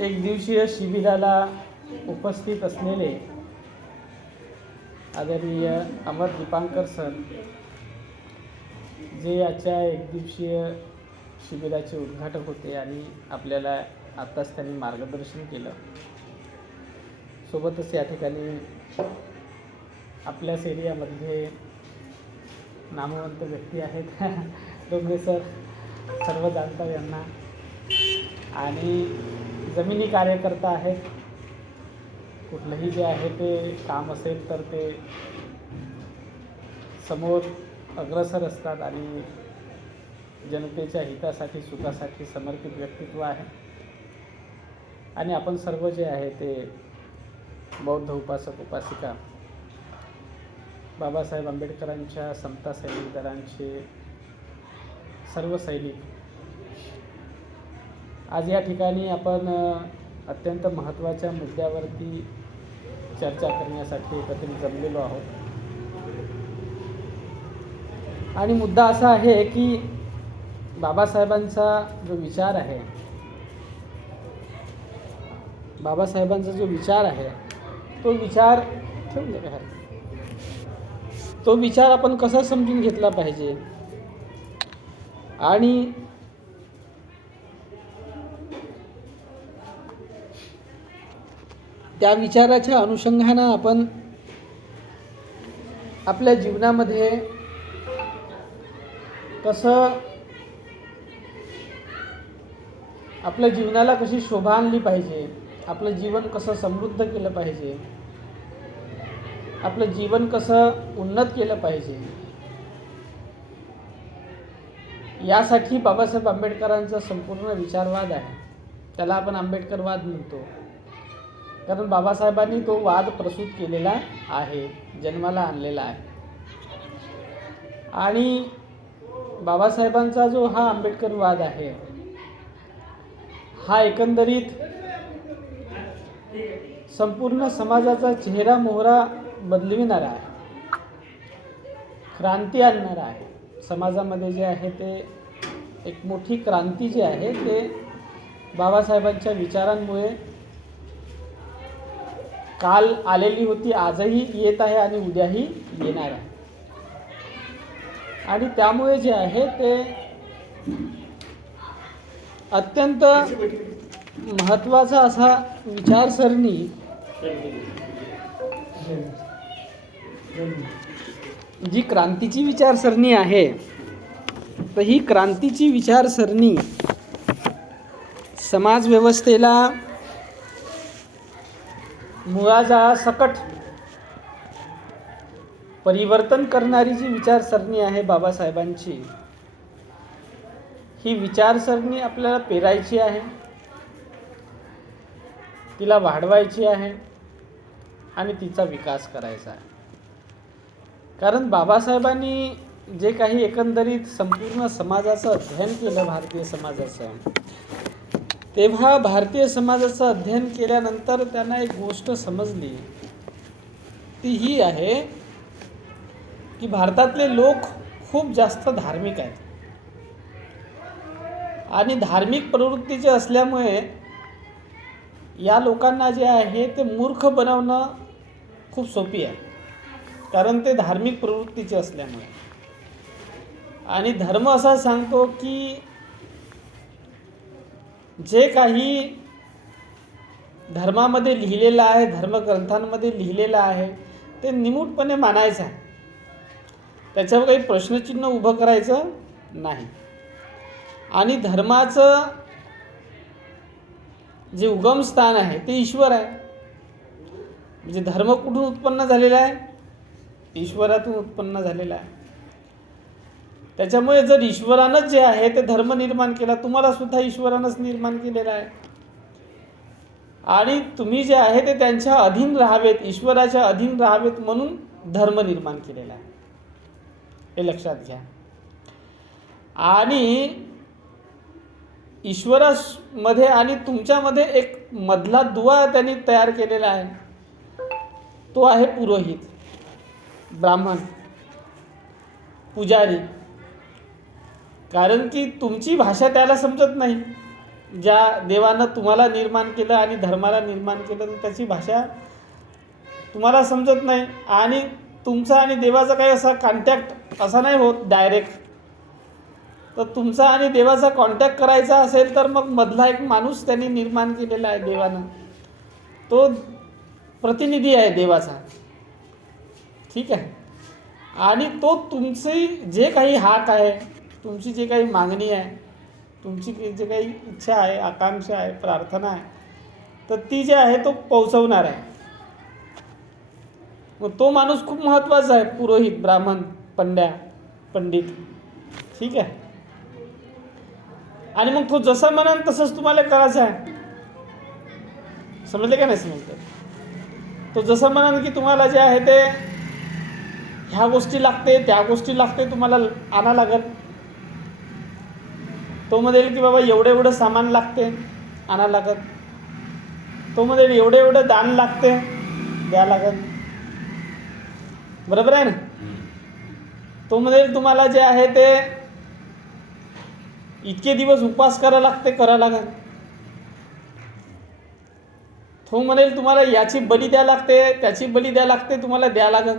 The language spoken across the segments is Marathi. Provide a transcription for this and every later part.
एक दिवसीय शिबिराला उपस्थित असलेले आदरणीय अमर दीपांकर सर, जे याच्या एक दिवसीय शिबिराचे उद्घाटक होते आणि आपल्याला आत्ताच त्यांनी मार्गदर्शन केलं. सोबतच या ठिकाणी आपल्याच एरियामध्ये नामवंत व्यक्ती आहेत डोंगरे सर, सर्व जाणता यांना, आणि जमिनी कार्यकर्ता आहेत. कुठलंही जे आहे ते काम असेल तर ते समोर अग्रसर असतात आणि जनतेच्या हितासाठी सुखासाठी समर्पित व्यक्तित्व आहे. आणि आपण सर्व जे आहे ते बौद्ध उपासक उपासिका, बाबासाहेब आंबेडकरांच्या समता सैनिक दलांचे सर्व सैनिक, आज या ठिकाणी आपण अत्यंत महत्त्वाच्या मुद्द्यावरती चर्चा करण्यासाठी एकत्रित जमलेलो आहोत. आणि मुद्दा असा आहे की बाबासाहेबांचा जो विचार आहे, तो विचार आपण कसा समजून घेतला पाहिजे आणि त्या विचाराच्या अनुषंगानं आपण आपल्या जीवनामध्ये कसं, आपल्या जीवनाला कशी शोभा आणली पाहिजे, आपलं जीवन कसं समृद्ध केलं पाहिजे, आपलं जीवन कसं उन्नत केलं पाहिजे, यासाठी बाबासाहेब आंबेडकरांचा संपूर्ण विचारवाद आहे. त्याला आपण आंबेडकरवाद म्हणतो, कारण बाबासाहेबांनी तो वाद प्रसूत केलेला आहे, जन्माला आणलेला आहे. आणि बाबासाहेबांचा जो हा आंबेडकरवाद आहे, हा एकंदरीत संपूर्ण समाजाचा चेहरा मोहरा बदलविणारा आहे, क्रांती आणणारा आहे. समाजामध्ये जे आहे ते एक मोठी क्रांती जी आहे ते बाबासाहेबांच्या विचारांमुळे काल आलेली होती, आजही येत आहे आणि उद्याही येणार आहे. आणि त्यामुळे जे आहे ते अत्यंत महत्त्वाचा असा विचारसरणी, जी क्रांतीची विचारसरणी आहे, तर ही क्रांतीची विचारसरणी समाजव्यवस्थेला मुळाजा सकट परिवर्तन करणारी जी विचारसरणी आहे बाबासाहेबांची, ही विचारसरणी आपल्याला पेरायची आहे, तिला वाढवायची आहे आणि तिचा विकास करायचा आहे. कारण बाबासाहेबांनी जे काही एकंदरीत संपूर्ण समाजाचं अध्ययन केलं, भारतीय समाजाचं, तेव्हा भारतीय समाजाचं अध्ययन केल्यानंतर त्यांना एक गोष्ट समजली, ती ही आहे की भारतातले लोक खूप जास्त धार्मिक आहेत आणि धार्मिक प्रवृत्तीचे असल्यामुळे या लोकांना जे आहे ते मूर्ख बनवणं खूप सोपी आहे, कारण ते धार्मिक प्रवृत्तीचे असल्यामुळे. आणि धर्म असा सांगतो की जे काही धर्मामध्ये लिहिलेलं आहे, धर्मग्रंथांमध्ये लिहिलेलं आहे, ते निमूटपणे मानायचं आहे, त्याच्यावर काही प्रश्नचिन्ह उभं करायचं नाही. आणि धर्माचं जे उगमस्थान आहे ते ईश्वर आहे. म्हणजे धर्म कुठून उत्पन्न झालेला आहे? ईश्वरातून उत्पन्न झालेला आहे. त्याच्यामुळे जर ईश्वरानंच जे आहे ते धर्म निर्माण केला, तुम्हाला सुद्धा ईश्वरानंच निर्माण केलेला आहे, आणि तुम्ही जे आहे ते त्यांच्या अधीन राहावेत, ईश्वराच्या अधीन राहावेत म्हणून धर्म निर्माण केलेला आहे, हे लक्षात घ्या. आणि ईश्वरामध्ये आणि तुमच्यामध्ये एक मधला दुवा त्यांनी तयार केलेला आहे, तो आहे पुरोहित, ब्राह्मण, पुजारी. कारण की तुमची भाषा त्याला समजत नाही, ज्या देवानं तुम्हाला निर्माण केलं आणि धर्माला निर्माण केलं, तर त्याची भाषा तुम्हाला समजत नाही आणि तुमचा आणि देवाचा काही असा कॉन्टॅक्ट असा नाही होत डायरेक्ट. तर तुमचा आणि देवाचा कॉन्टॅक्ट करायचा असेल तर मग मधला एक माणूस त्यांनी निर्माण केलेला आहे देवानं, तो प्रतिनिधी आहे देवाचा. ठीक आहे. आणि तो तुमची जे काही हाक आहे, तुमची जे काही मागणी आहे, तुमची जे काही इच्छा आहे, आकांक्षा आहे, प्रार्थना आहे, तर ती जी आहे तो पोहोचवणार आहे. मग तो माणूस खूप महत्त्वाचा आहे, पुरोहित, ब्राह्मण, पंडित. ठीक आहे. आणि मग तो जसं म्हणेन तसंच तुम्हाला करायचं आहे. समजले का नाही समजले? तो जसं म्हणेन की तुम्हाला जे आहे ते ह्या गोष्टी लागते, त्या गोष्टी लागते, तुम्हाला आणा लागेल. तो म्हणेल की बाबा एवढं एवढं सामान लागते, आणा लागेल. तो म्हणेल एवढं एवढं दान लागते, द्या लागेल. बरोबर आहे ना? तो म्हणेल तुम्हाला जे आहे ते इतके दिवस उपवास करा लागेल. तो म्हणेल तुम्हाला याची बली द्या लागते, त्याची बली द्या लागते, तुम्हाला द्या लागेल.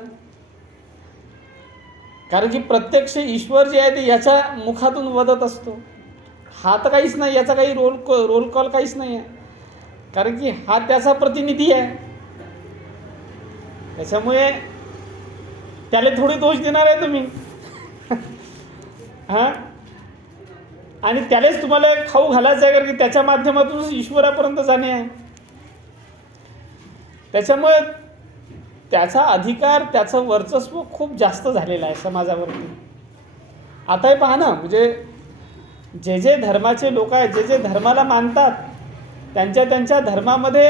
कारण की प्रत्यक्ष ईश्वर जे आहे ते याच्या मुखातून वदत असतो. हा तर काहीच नाही, याचा काही रोल कॉल काहीच नाही आहे, कारण की हा त्याचा प्रतिनिधी आहे. त्याच्यामुळे त्याला थोडी दोष देणार आहे तुम्ही. हां. आणि त्यालाच तुम्हाला खाऊ घालायचं आहे, कारण की त्याच्या माध्यमातून ईश्वरापर्यंत जाणे आहे. त्याच्यामुळे त्याचा अधिकार, त्याचं वर्चस्व खूप जास्त झालेलं आहे समाजावरती. आता हे पहा ना, म्हणजे जे जे धर्माचे लोक आहेत, जे जे धर्माला मानतात, त्यांच्या धर्मामध्ये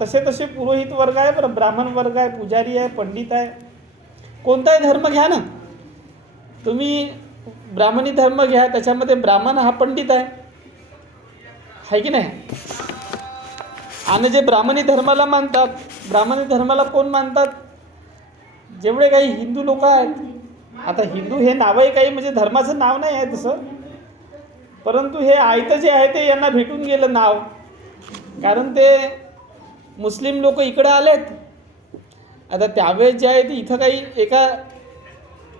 तसे पुरोहित वर्ग आहे, ब्राह्मण वर्ग आहे, पुजारी आहे, पंडित आहे. कोणताही धर्म घ्या ना तुम्ही, ब्राह्मणी धर्म घ्या, त्याच्यामध्ये ब्राह्मण हा पंडित आहे की नाही? आणि जे ब्राह्मणी धर्माला मानतात, ब्राह्मणी धर्माला कोण मानतात? जेवढे काही हिंदू लोक आहेत. आता हिंदू हे नावही काही म्हणजे धर्माचं नाव नाही आहे तसं, परंतु हे आयतं जे आहे ते यांना भेटून गेलं नाव, कारण ते मुस्लिम लोक इकडे आलेत. आता त्यावेळेस जे आहे ते इथं काही एका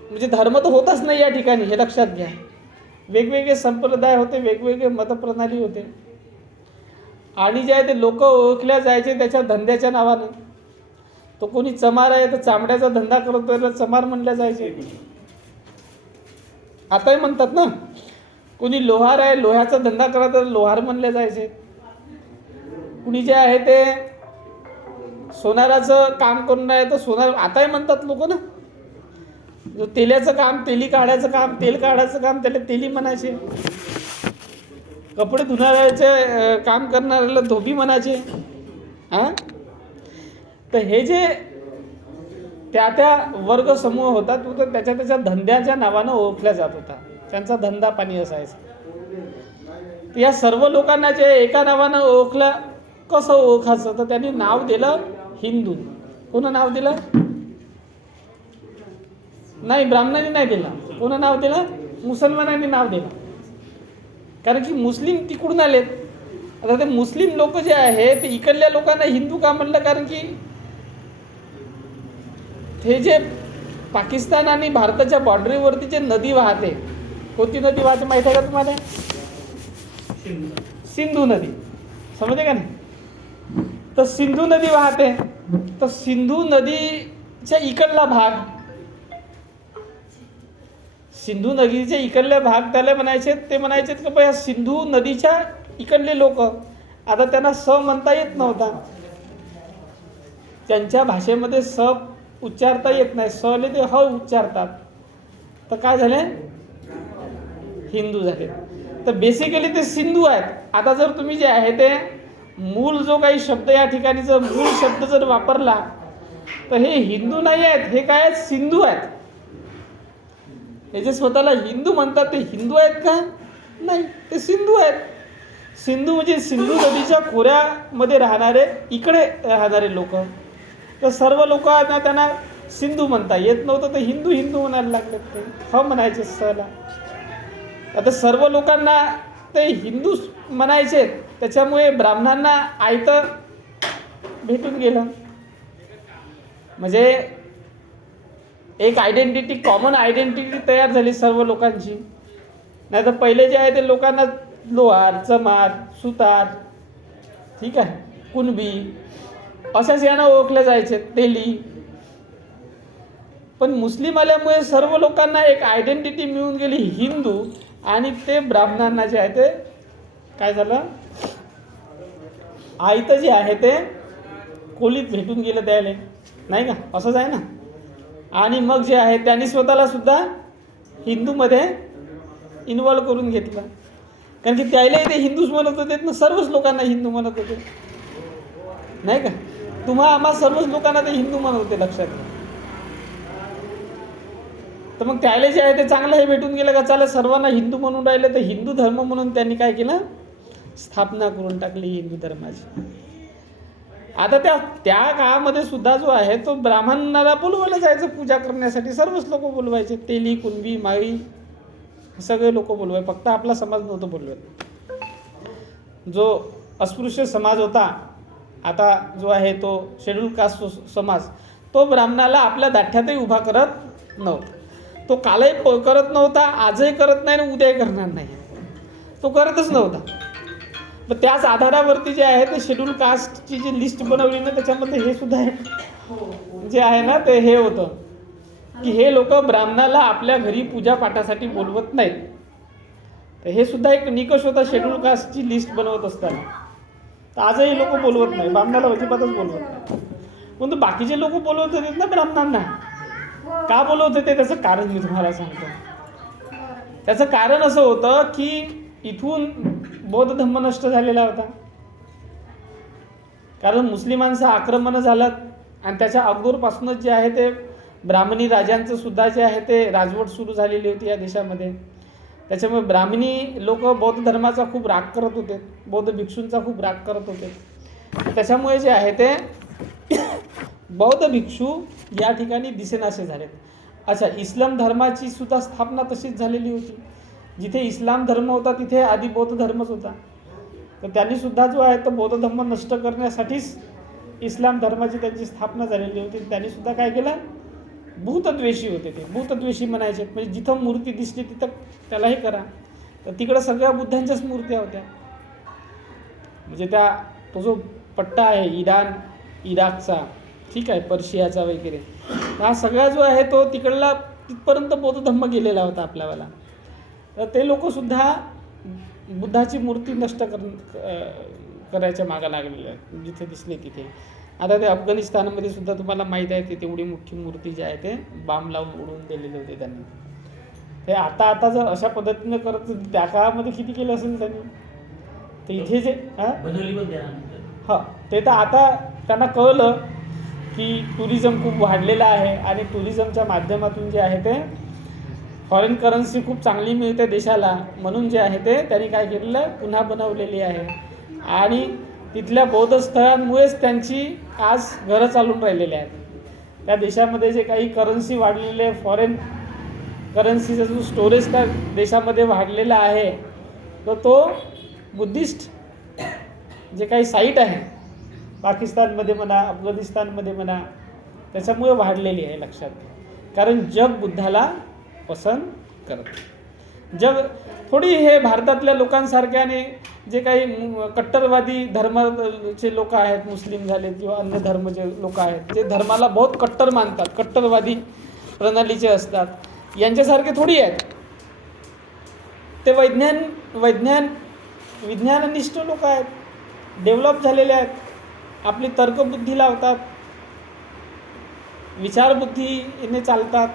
म्हणजे धर्म तर होताच नाही या ठिकाणी, हे लक्षात घ्या. वेगवेगळे संप्रदाय होते, वेगवेगळे मतप्रणाली होते, आणि जे आहे ते लोक ओळखल्या जायचे त्याच्या धंद्याच्या नावानं. तो कोणी चमार आहे तर चामड्याचा धंदा करतो त्याला चमार म्हणल्या जायचे. आताही म्हणतात ना, कोणी लोहार आहे, लोह्याचा धंदा करत तर लोहार म्हणले जायचे. कुणी जे आहे ते सोनाराचं काम करून आहे तर सोनार, आताही म्हणतात लोक ना. जो तेलाचं काम, तेल काढायचं काम, त्याला तेली म्हणायचे. कपडे धुणाऱ्याचे काम करणाऱ्याला धोबी म्हणायचे. हां. तर हे जे त्या वर्ग समूह होता, तो तर त्याच्या धंद्याच्या नावानं ओळखल्या जात होता. त्यांचा धंदा पाणी असायचा. तर या सर्व लोकांना जे एका नावानं ओळखलं, कसं ओळखायचं, तर त्यांनी नाव दिलं हिंदू. कोण नाव दिलं? नाही, ब्राह्मणांनी नाही दिलं. कोण नाव दिलं? मुसलमानांनी नाव दिलं. कारण की मुस्लिम तिकडून आलेत. आता ते मुस्लिम लोक जे आहे ते इकडल्या लोकांना हिंदू का म्हणलं? कारण की हे जे पाकिस्तान आणि भारताच्या बाँड्रीवरती जे नदी वाहते, कोणती नदी वाहते माहीत आहे का तुम्हाला? सिंधू नदी. समजते का नाही? तर सिंधू नदी वाहते. तर सिंधू नदीच्या इकडला भाग, सिंधू नदीचे इकडले भाग त्याला म्हणायचे, ते म्हणायचे की बाबा सिंधू नदीच्या इकडले लोक. आता त्यांना स म्हणता येत नव्हता, त्यांच्या भाषेमध्ये स उच्चारता येत नाही, सले ते ह उच्चारतात. तर काय झाले? हिंदू झाले. तर बेसिकली ते सिंधू आहेत. आता जर तुम्ही जे आहे ते मूळ जो काही शब्द या ठिकाणी जर मूळ शब्द जर वापरला तर हे हिंदू नाही आहेत, हे काय आहेत? सिंधू आहेत. हे जे स्वतःला हिंदू म्हणतात ते हिंदू आहेत का? नाही, ते सिंधू आहेत. सिंधू म्हणजे सिंधू नदीच्या खोऱ्यामध्ये राहणारे, इकडे राहणारे लोक. तर सर्व लोक ना त्यांना सिंधू म्हणता येत नव्हतं, तर हिंदू हिंदू म्हणायला लागले. ते ह म्हणायचे सहला. आता सर्व लोकांना ते हिंदूच म्हणायचे, त्याच्यामुळे ब्राह्मणांना आयतं भेटून गेलं. म्हणजे एक आयडेंटिटी, कॉमन आयडेंटिटी तयार झाली सर्व लोकांची. नाही तर पहिले जे आहे ते लोकांना लोहार, चमार, सुतार, ठीक आहे, कुणबी अशाच यानं ओळखले जायचे, तेली. पण मुस्लिम आल्यामुळे सर्व लोकांना एक आयडेंटिटी मिळून गेली हिंदू, आणि ते ब्राह्मणांना जे आहे ते काय झालं, आयतं जे आहे ते खोलीत भेटून गेलं त्याला, नाही का, असंच आहे ना. आणि मग जे आहे त्यांनी स्वतःला सुद्धा हिंदूमध्ये इन्व्हॉल्व करून घेतलं, कारण की त्यालाही ते हिंदूच म्हणत होते ना, सर्वच लोकांना हिंदू म्हणत होते, नाही का. आम्हा सर्वच लोकांना ते हिंदू म्हणत होते, लक्षात घ्या. तर मग त्याला जे आहे ते चांगलं हे भेटून गेलं का, चालेल सर्वांना हिंदू म्हणून राहिले, तर हिंदू धर्म म्हणून त्यांनी काय केलं, स्थापना करून टाकली हिंदू धर्माची. आता त्या काळामध्ये सुद्धा जो आहे तो ब्राह्मणाला बोलवलं जायचं पूजा करण्यासाठी, सर्वच लोक बोलवायचे, तेली, कुणबी, माळी सगळे लोक बोलवायचे, फक्त आपला समाज नव्हतं बोलवत. जो अस्पृश्य समाज होता, आता जो आहे तो शेड्यूल कास्ट समाज, तो ब्राह्मणाला आपल्या दाठ्यातही उभा करत नव्हता. तो कालही करत नव्हता, आजही करत नाही आणि उद्याही करणार नाही, तो करतच नव्हता. पण त्याच आधारावरती जे आहे ते शेड्यूल कास्टची जी लिस्ट बनवली ना, त्याच्यामध्ये हे सुद्धा जे आहे ना ते हे होतं की हे लोक ब्राह्मणाला आपल्या घरी पूजा पाठासाठी बोलवत नाहीत. तर हे सुद्धा एक निकष होता शेड्यूल कास्टची लिस्ट बनवत असताना. तर आजही लोक बोलवत नाही, ब्राह्मणाला अजिबातच बोलवत नाही. परंतु बाकीचे लोक बोलवत होते ना ब्राह्मणांना. का बोलवत होते त्याचं कारण मी तुम्हाला सांगतो. त्याचं कारण असं होतं की इथून बौद्ध धर्म नष्ट झालेला होता, कारण मुस्लिमांचं आक्रमण झालं आणि त्याच्या अगोदरपासूनच जे आहे ते ब्राह्मणी राजांचं सुद्धा जे आहे ते राजवट सुरू झालेली होती या देशामध्ये. त्याच्यामुळे ब्राह्मणी लोक बौद्ध धर्माचा खूप राग करत होते, बौद्ध भिक्षूंचा खूप राग करत होते. त्याच्यामुळे जे आहे ते बौद्ध भिक्षू या ठिकाणी दिसेनासे झालेत. अच्छा, इस्लाम धर्माची सुद्धा स्थापना तशीच झालेली होती. जिथे इस्लाम धर्म होता तिथे आधी बौद्ध धर्मच होता. तर त्यांनी सुद्धा जो आहे तो बौद्ध धर्म नष्ट करण्यासाठीच इस्लाम धर्माची त्यांची स्थापना झालेली होती. त्यांनी सुद्धा काय केलं, भूतद्वेषी होते ते, भूतद्वेषी म्हणायचे. म्हणजे जिथं मूर्ती दिसली तिथं त्यालाही करा. तर तिकडं सगळ्या बुद्धांच्याच मूर्त्या होत्या. म्हणजे तो जो पट्टा आहे इराण, इराकचा, ठीक आहे, पर्शियाचा वगैरे, हा सगळा जो आहे तो तिकडला तिथपर्यंत बौद्ध धर्म गेलेला होता आपल्यावाला. तर ते लोकसुद्धा बुद्धाची मूर्ती नष्ट करायच्या मागं लागलेले आहेत जिथे दिसले तिथे. आता ते अफगाणिस्तानमध्ये सुद्धा तुम्हाला माहीत आहे ते तेवढी मोठी मूर्ती जी आहे ते बांब लावून उडवून दिलेले होते त्यांनी. ते आता जर अशा पद्धतीनं करत त्या काळामध्ये किती केलं असेल त्यांनी. तर इथे जे ते तर आता त्यांना कळलं की टुरिझम खूप वाढलेलं आहे आणि टुरिझमच्या माध्यमातून जे आहे ते फॉरेन करन्सी खूप चांगली मिळते देशाला, म्हणून जे आहे ते त्यांनी काय केलेलं पुन्हा बनवलेली आहे. आणि तिथल्या बौद्ध स्थळांमुळेच त्यांची आज घरं चालून राहिलेली आहेत. त्या देशामध्ये जे काही करन्सी वाढलेले, फॉरेन करन्सीचा जो स्टोरेज त्या देशामध्ये वाढलेला आहे, तर तो बुद्धिस्ट जे काही साईट आहे पाकिस्तानमध्ये म्हणा, अफगाणिस्तानमध्ये म्हणा, त्याच्यामुळे वाढलेली आहे, लक्षात घ्या. कारण जग बुद्धाला पसंत करत. जग थोडी हे भारतातल्या लोकांसारख्याने जे काही कट्टरवादी धर्माचे लोक आहेत, मुस्लिम झाले किंवा अन्य धर्माचे लोक आहेत, जे धर्माला बहुत कट्टर मानतात, कट्टरवादी प्रणालीचे असतात, यांच्यासारखे थोडी आहेत. ते विज्ञाननिष्ठ लोक आहेत, डेव्हलप झालेले आहेत, आपली तर्कबुद्धी लावतात, विचारबुद्धीने चालतात,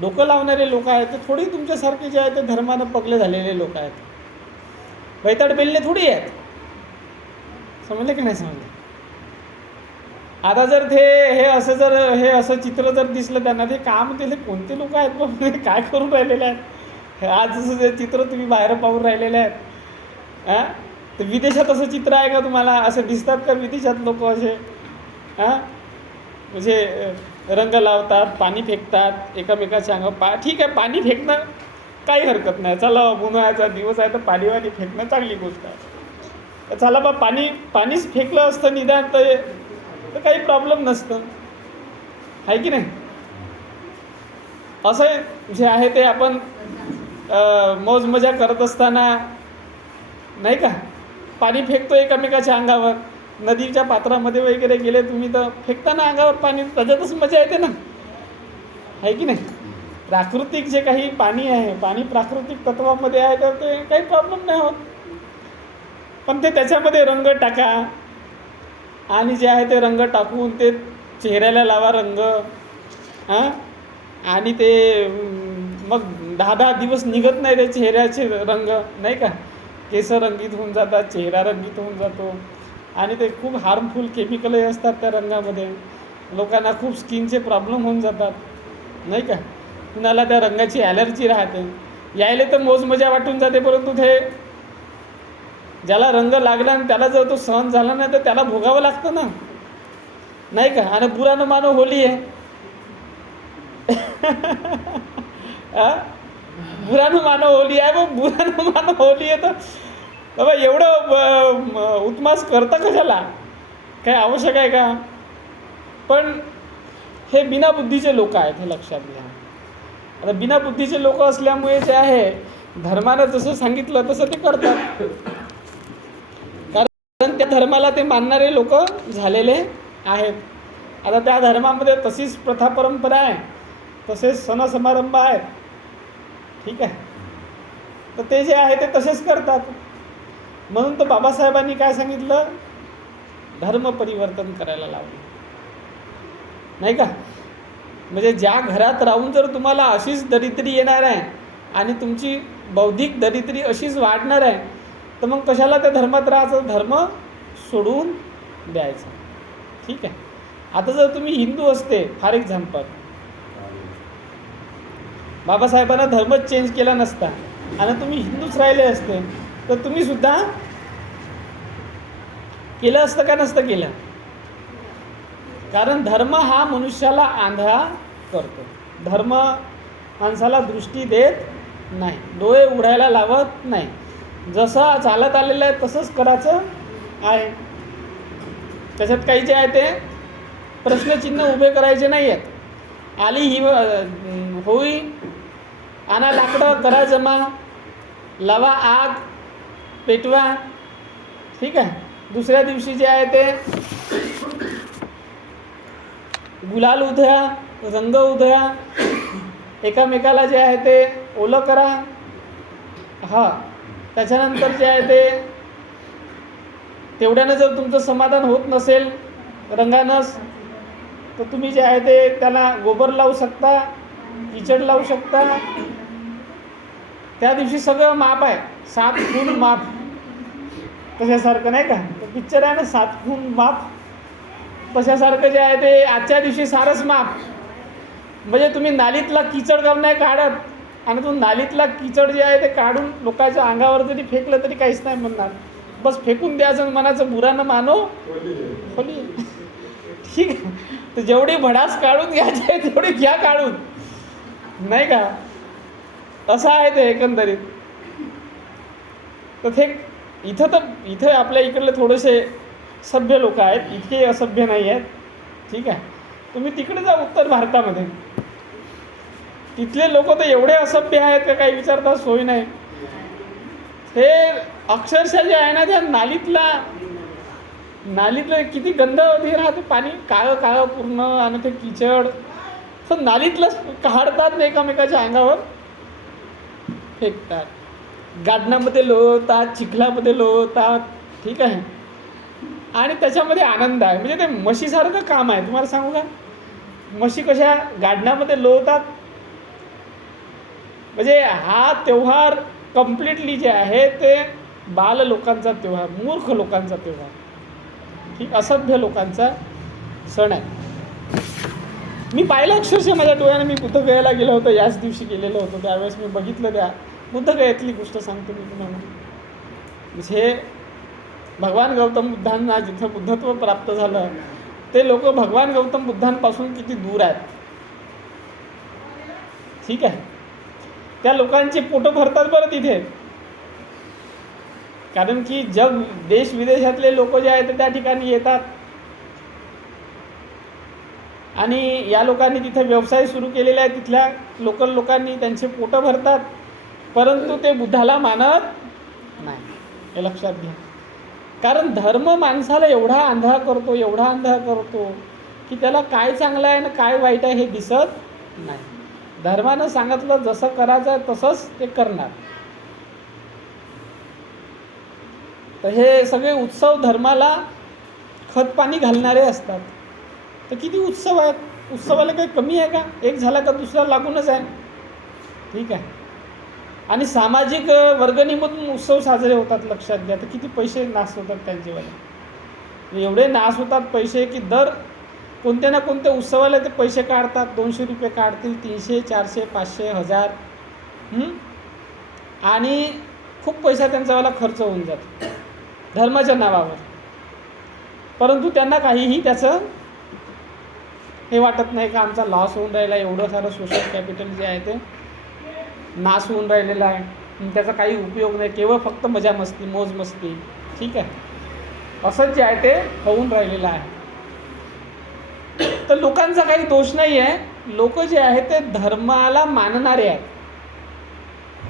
डोकं लावणारे लोक आहेत. ते थोडी तुमच्यासारखे जे आहे ते धर्मानं पगले झालेले लोक आहेत, बैताड बेलणे थोडी आहेत. समजले की नाही समजले. आता जर हे असं चित्र जर दिसलं त्यांना, ते काम ते कोणते लोक आहेत बघ, काय करून राहिलेले आहेत. आज जसं ते चित्र तुम्ही बाहेर पाहून राहिलेले आहेत, तर विदेशात असं चित्र आहे का तुम्हाला? असं दिसतात का विदेशात लोक असे? म्हणजे रंग लावतात, पाणी फेकतात एकामेकाच्या अंगावर. ठीक आहे, पाणी फेकणं काही हरकत नाही, चला उन्हाळ्याचा दिवस आहे तर पाणीवाणी फेकणं चांगली गोष्ट आहे. चला बा पाणीच फेकलं असतं निदान तर काही प्रॉब्लेम नसतं, आहे की नाही. असं जे आहे ते आपण मौज मजा करत असताना नाही का पाणी फेकतो एकमेकाच्या अंगावर. नदीच्या पात्रामध्ये वगैरे गेले तुम्ही तर फेकताना अंगावर पाणी, त्याच्यातच मजा येते ना, आहे की नाही. प्राकृतिक जे काही पाणी आहे, पाणी प्राकृतिक तत्वामध्ये आहे तर ते काही प्रॉब्लेम नाही होत. पण ते त्याच्यामध्ये रंग टाका आणि जे आहे ते रंग टाकून ते चेहऱ्याला लावा रंग, हां, आणि ते मग 10-10 दिवस निघत नाही ते चेहऱ्याचे रंग, नाही का. केस रंगीत होऊन जातात, चेहरा रंगीत होऊन जातो आणि ते खूप हार्मफुल केमिकलही असतात त्या रंगामध्ये. लोकांना खूप स्किनचे प्रॉब्लेम होऊन जातात, नाही का. कुणाला त्या रंगाची ॲलर्जी राहते. यायला तर मौज मजा वाटून जाते, परंतु ते ज्याला रंग लागला आणि त्याला जर तो सहन झाला नाही तर त्याला भोगावं लागतं ना, नाही का. आणि बुरा न मानो होली आहे. बुरा न मानो होली आहे, मग बुरा न मानो होली आहे तर बाबा एवढं उत्मास करता कशाला, काय आवश्यक आहे का. पण हे बिना बुद्धीचे लोक आहेत, हे लक्षात घ्या. आता बिना बुद्धीचे लोक असल्यामुळे जे आहे धर्मानं जसं सांगितलं तसं ते करतात, कारण त्या धर्माला ते मानणारे लोक झालेले आहेत. आता त्या धर्मामध्ये तशीच प्रथा परंपरा आहे, तसेच सण समारंभ आहेत, ठीक आहे. तर ते जे आहे ते तसेच करतात. म्हणून तर बाबासाहेबांनी काय सांगितलं, धर्म परिवर्तन करायला लावलं, नाही का. म्हणजे ज्या घरात राहून जर तुम्हाला अशीच दरिद्री येणार आहे आणि तुमची बौद्धिक दरिद्री अशीच वाढणार आहे तर मग कशाला त्या धर्मात राहायचं, धर्म सोडून द्यायचं, ठीक आहे. आता जर तुम्ही हिंदू असते, फॉर एक्झाम्पल, बाबासाहेबांना धर्मच चेंज केला नसता आणि तुम्ही हिंदूच राहिले असते तर तुम्ही सुद्धा केलं असतं का नसतं केलं. कारण धर्म हा मनुष्याला आंधळा करतो. धर्म माणसाला दृष्टी देत नाही, डोळे उघडायला लावत नाही. जसं चालत आलेलं आहे तसंच करायचं आहे. त्याच्यात काही जे आहे ते प्रश्नचिन्ह उभे करायचे नाही आहेत. आली ही होई, आणा लाकडं, करा जमा, लावा आग, पेटवा, ठीक आहे. दुसऱ्या दिवशी जे आहे ते गुलाल उधळा, रंग उधळा, एकामेकाला जे आहे ते ओलं करा. हां, त्याच्यानंतर जे आहे ते तेवढ्यानं जर तुमचं समाधान होत नसेल रंगानंच तर तुम्ही जे आहे ते त्याला गोबर लावू शकता, किचड लावू शकता. त्या दिवशी सगळं माप आहे, 7 खून माप, कशासारखं नाही का. तो पिक्चर आहे ना 7 खून माप, तशासारखं जे आहे ते आजच्या दिवशी सारंच माप. म्हणजे तुम्ही नालीतला किचड काम नाही काढत आणि तो नालीतला किचड जे आहे ते काढून लोकांच्या अंगावर जरी फेकलं तरी काहीच नाही म्हणणार, बस फेकून द्यायचं, मनाचं बुरा न मानो होली, ठीक आहे. तर जेवढी भडास काढून घ्यायची तेवढी घ्या काढून, नाही का. असं आहे ते एकंदरीत. तर ते इथं आपल्या इकडले थोडेसे सभ्य लोक आहेत, इतके असभ्य नाही आहेत, ठीक आहे. तुम्ही तिकडे जा उत्तर भारतामध्ये, तिथले लोक तर एवढे असभ्य आहेत का काही विचारता सोय नाही. हे अक्षरशः जे आहे ना त्या नालीतलं किती गंध हे राहते, पाणी काळं काळं पूर्ण आणि ते किचड, तर नालीतलंच काढतात ना एकामेकाच्या अंगावर फेकतात, गाडण्यामध्ये लोळतात, चिखलामध्ये लोळतात, ठीक आहे. आणि त्याच्यामध्ये आनंद आहे. म्हणजे ते म्हशीसारखं काम आहे. तुम्हाला सांगू का, म्हशी कशा गाडण्यामध्ये लोळतात. म्हणजे हा त्योहार कम्प्लिटली जे आहे ते बाल लोकांचा त्योहार, मूर्ख लोकांचा त्योहार, ठीक, असभ्य लोकांचा सण आहे. मी पाहिलं अक्षरशः माझ्या डोळ्याने. मी बुद्धगयाला गेलो होतो, याच दिवशी गेलेलो होतो, त्यावेळेस मी बघितलं. त्या बुद्धगयातली गोष्ट सांगतो मी तुम्हाला. म्हणजे भगवान गौतम बुद्धांना जिथं बुद्धत्व प्राप्त झालं ते लोक भगवान गौतम बुद्धांपासून किती दूर आहेत, ठीक आहे. त्या लोकांचे पोटं भरतात बरं तिथे. कारण की देश विदेशातले लोक जे आहेत त्या ठिकाणी येतात आणि या लोकांनी तिथे व्यवसाय सुरू केलेले आहे. तिथल्या लोकल लोकांनी त्यांचे पोटं भरतात, परंतु ते बुद्धाला मानत नाही. हे लक्षात घ्या. कारण धर्म माणसाला एवढा अंधा करतो की त्याला काय चांगलं आहे आणि काय वाईट आहे हे दिसत नाही. धर्मानं सांगितलं जसं करायचं आहे तसंच ते करणार. तर हे सगळे उत्सव धर्माला खतपाणी घालणारे असतात. तर किती उत्सव आहेत, उत्सवाला काही कमी आहे का? एक झाला का दुसरा लागूनच आहे. ठीक आहे. आणि सामाजिक वर्गणीमधून उत्सव साजरे होतात. लक्षात घ्या. तर किती पैसे नाश होतात त्यांचेवाले. एवढे नाश होतात पैसे की दर कोणत्या ना कोणत्या उत्सवाला ते पैसे काढतात. 200 रुपये काढतील, 300, 400, 500, 1000 आणि खूप पैसा त्यांचावाला खर्च होऊन जातो धर्माच्या नावावर. परंतु त्यांना काहीही त्याचं हे वाटत नाही का आमचा लॉस होऊन राहिला, एवढं सारं सोशल कॅपिटल जे आहे ते नाश होऊन राहिलेला आहे, त्याचा काही उपयोग नाही, केवळ फक्त मजा मस्ती मोज मस्ती. ठीक आहे. असंच जे आहे ते होऊन राहिलेलं आहे. तर लोकांचा काही दोष नाही आहे. लोक जे आहे ते धर्माला मानणारे आहेत.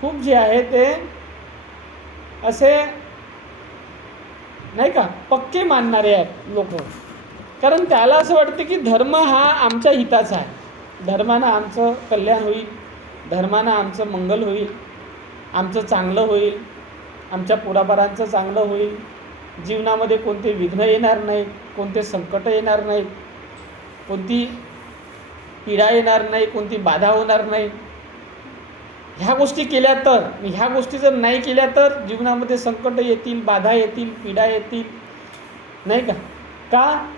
खूप जे आहे ते असे नाही का पक्के मानणारे आहेत लोक. कारण त्याला असं वाटतं की धर्म हा आमच्या हिताचा आहे, धर्मानं आमचं कल्याण होईल, धर्मानं आमचं मंगल होईल, आमचं चांगलं होईल, आमच्या पोराबारांचं चांगलं होईल, जीवनामध्ये कोणते विघ्न येणार नाहीत, कोणते संकट येणार नाहीत, कोणती पीडा येणार नाही, कोणती बाधा होणार नाही. ह्या गोष्टी केल्या तर, ह्या गोष्टी जर नाही केल्या तर जीवनामध्ये संकट येतील, बाधा येतील, पीडा येतील. नाही का? का?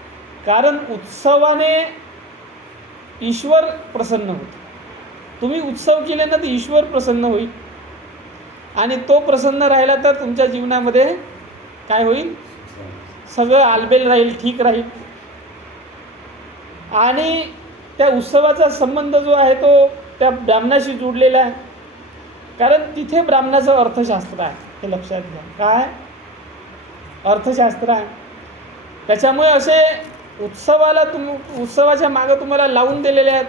कारण उत्सवाने ईश्वर प्रसन्न होतो. तुम्ही उत्सव केले ना तर ईश्वर प्रसन्न होईल आणि तो प्रसन्न राहिला तर तुमच्या जीवनामध्ये काय होईल? सगळं आलबेल राहील, ठीक राहील. आणि त्या उत्सवाचा संबंध जो आहे तो त्या ब्राह्मणाशी जोडलेला आहे. कारण तिथे ब्राह्मणाचं अर्थशास्त्र आहे. हे लक्षात घ्या. काय? अर्थशास्त्र आहे. त्याच्यामुळे असे उत्सवाला उत्सवाच्या मागं तुम्हाला लावून दिलेले आहेत.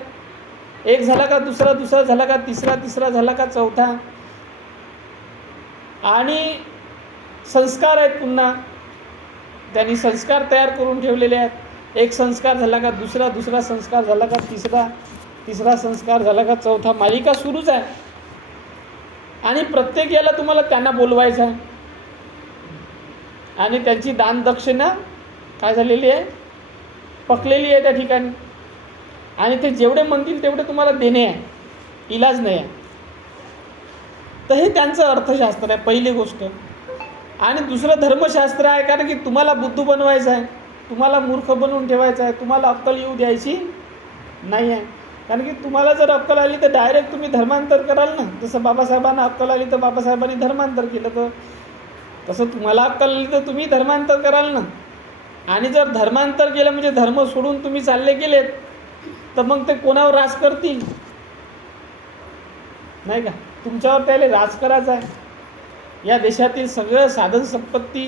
एक झाला का दुसरा, दुसरा झाला का तिसरा, तिसरा झाला का चौथा. आणि संस्कार आहेत. पुन्हा त्यांनी संस्कार तयार करून ठेवलेले आहेत. एक संस्कार झाला का दुसरा, दुसरा संस्कार झाला का तिसरा, तिसरा संस्कार झाला का चौथा. मालिका सुरूच आहे. आणि प्रत्येक याला तुम्हाला त्यांना बोलवायचं आहे. आणि त्यांची दानदक्षिणा काय झालेली आहे? पकलेली आहे त्या ठिकाणी. आणि ते जेवढे म्हणतील तेवढे तुम्हाला देणे आहे, इलाज नाही आहे. तर हे त्यांचं अर्थशास्त्र आहे पहिली गोष्ट. आणि दुसरं धर्मशास्त्र आहे. कारण की तुम्हाला बुद्धू बनवायचं आहे, तुम्हाला मूर्ख बनवून ठेवायचं आहे, तुम्हाला अक्कल येऊ द्यायची नाही आहे. कारण की तुम्हाला जर अक्कल आली तर डायरेक्ट तुम्ही धर्मांतर कराल ना. जसं बाबासाहेबांना अक्कल आली तर बाबासाहेबांनी धर्मांतर केलं, तर तसं तुम्हाला अक्कल आली तर तुम्ही धर्मांतर कराल ना. आणि जर धर्मांतर केलं म्हणजे धर्म सोडून तुम्ही चालले गेलेत तर मग ते कोणावर राज करतील? नाही का? तुमच्यावर त्याला राज करायचं आहे. या देशातील सगळं साधन संपत्ती,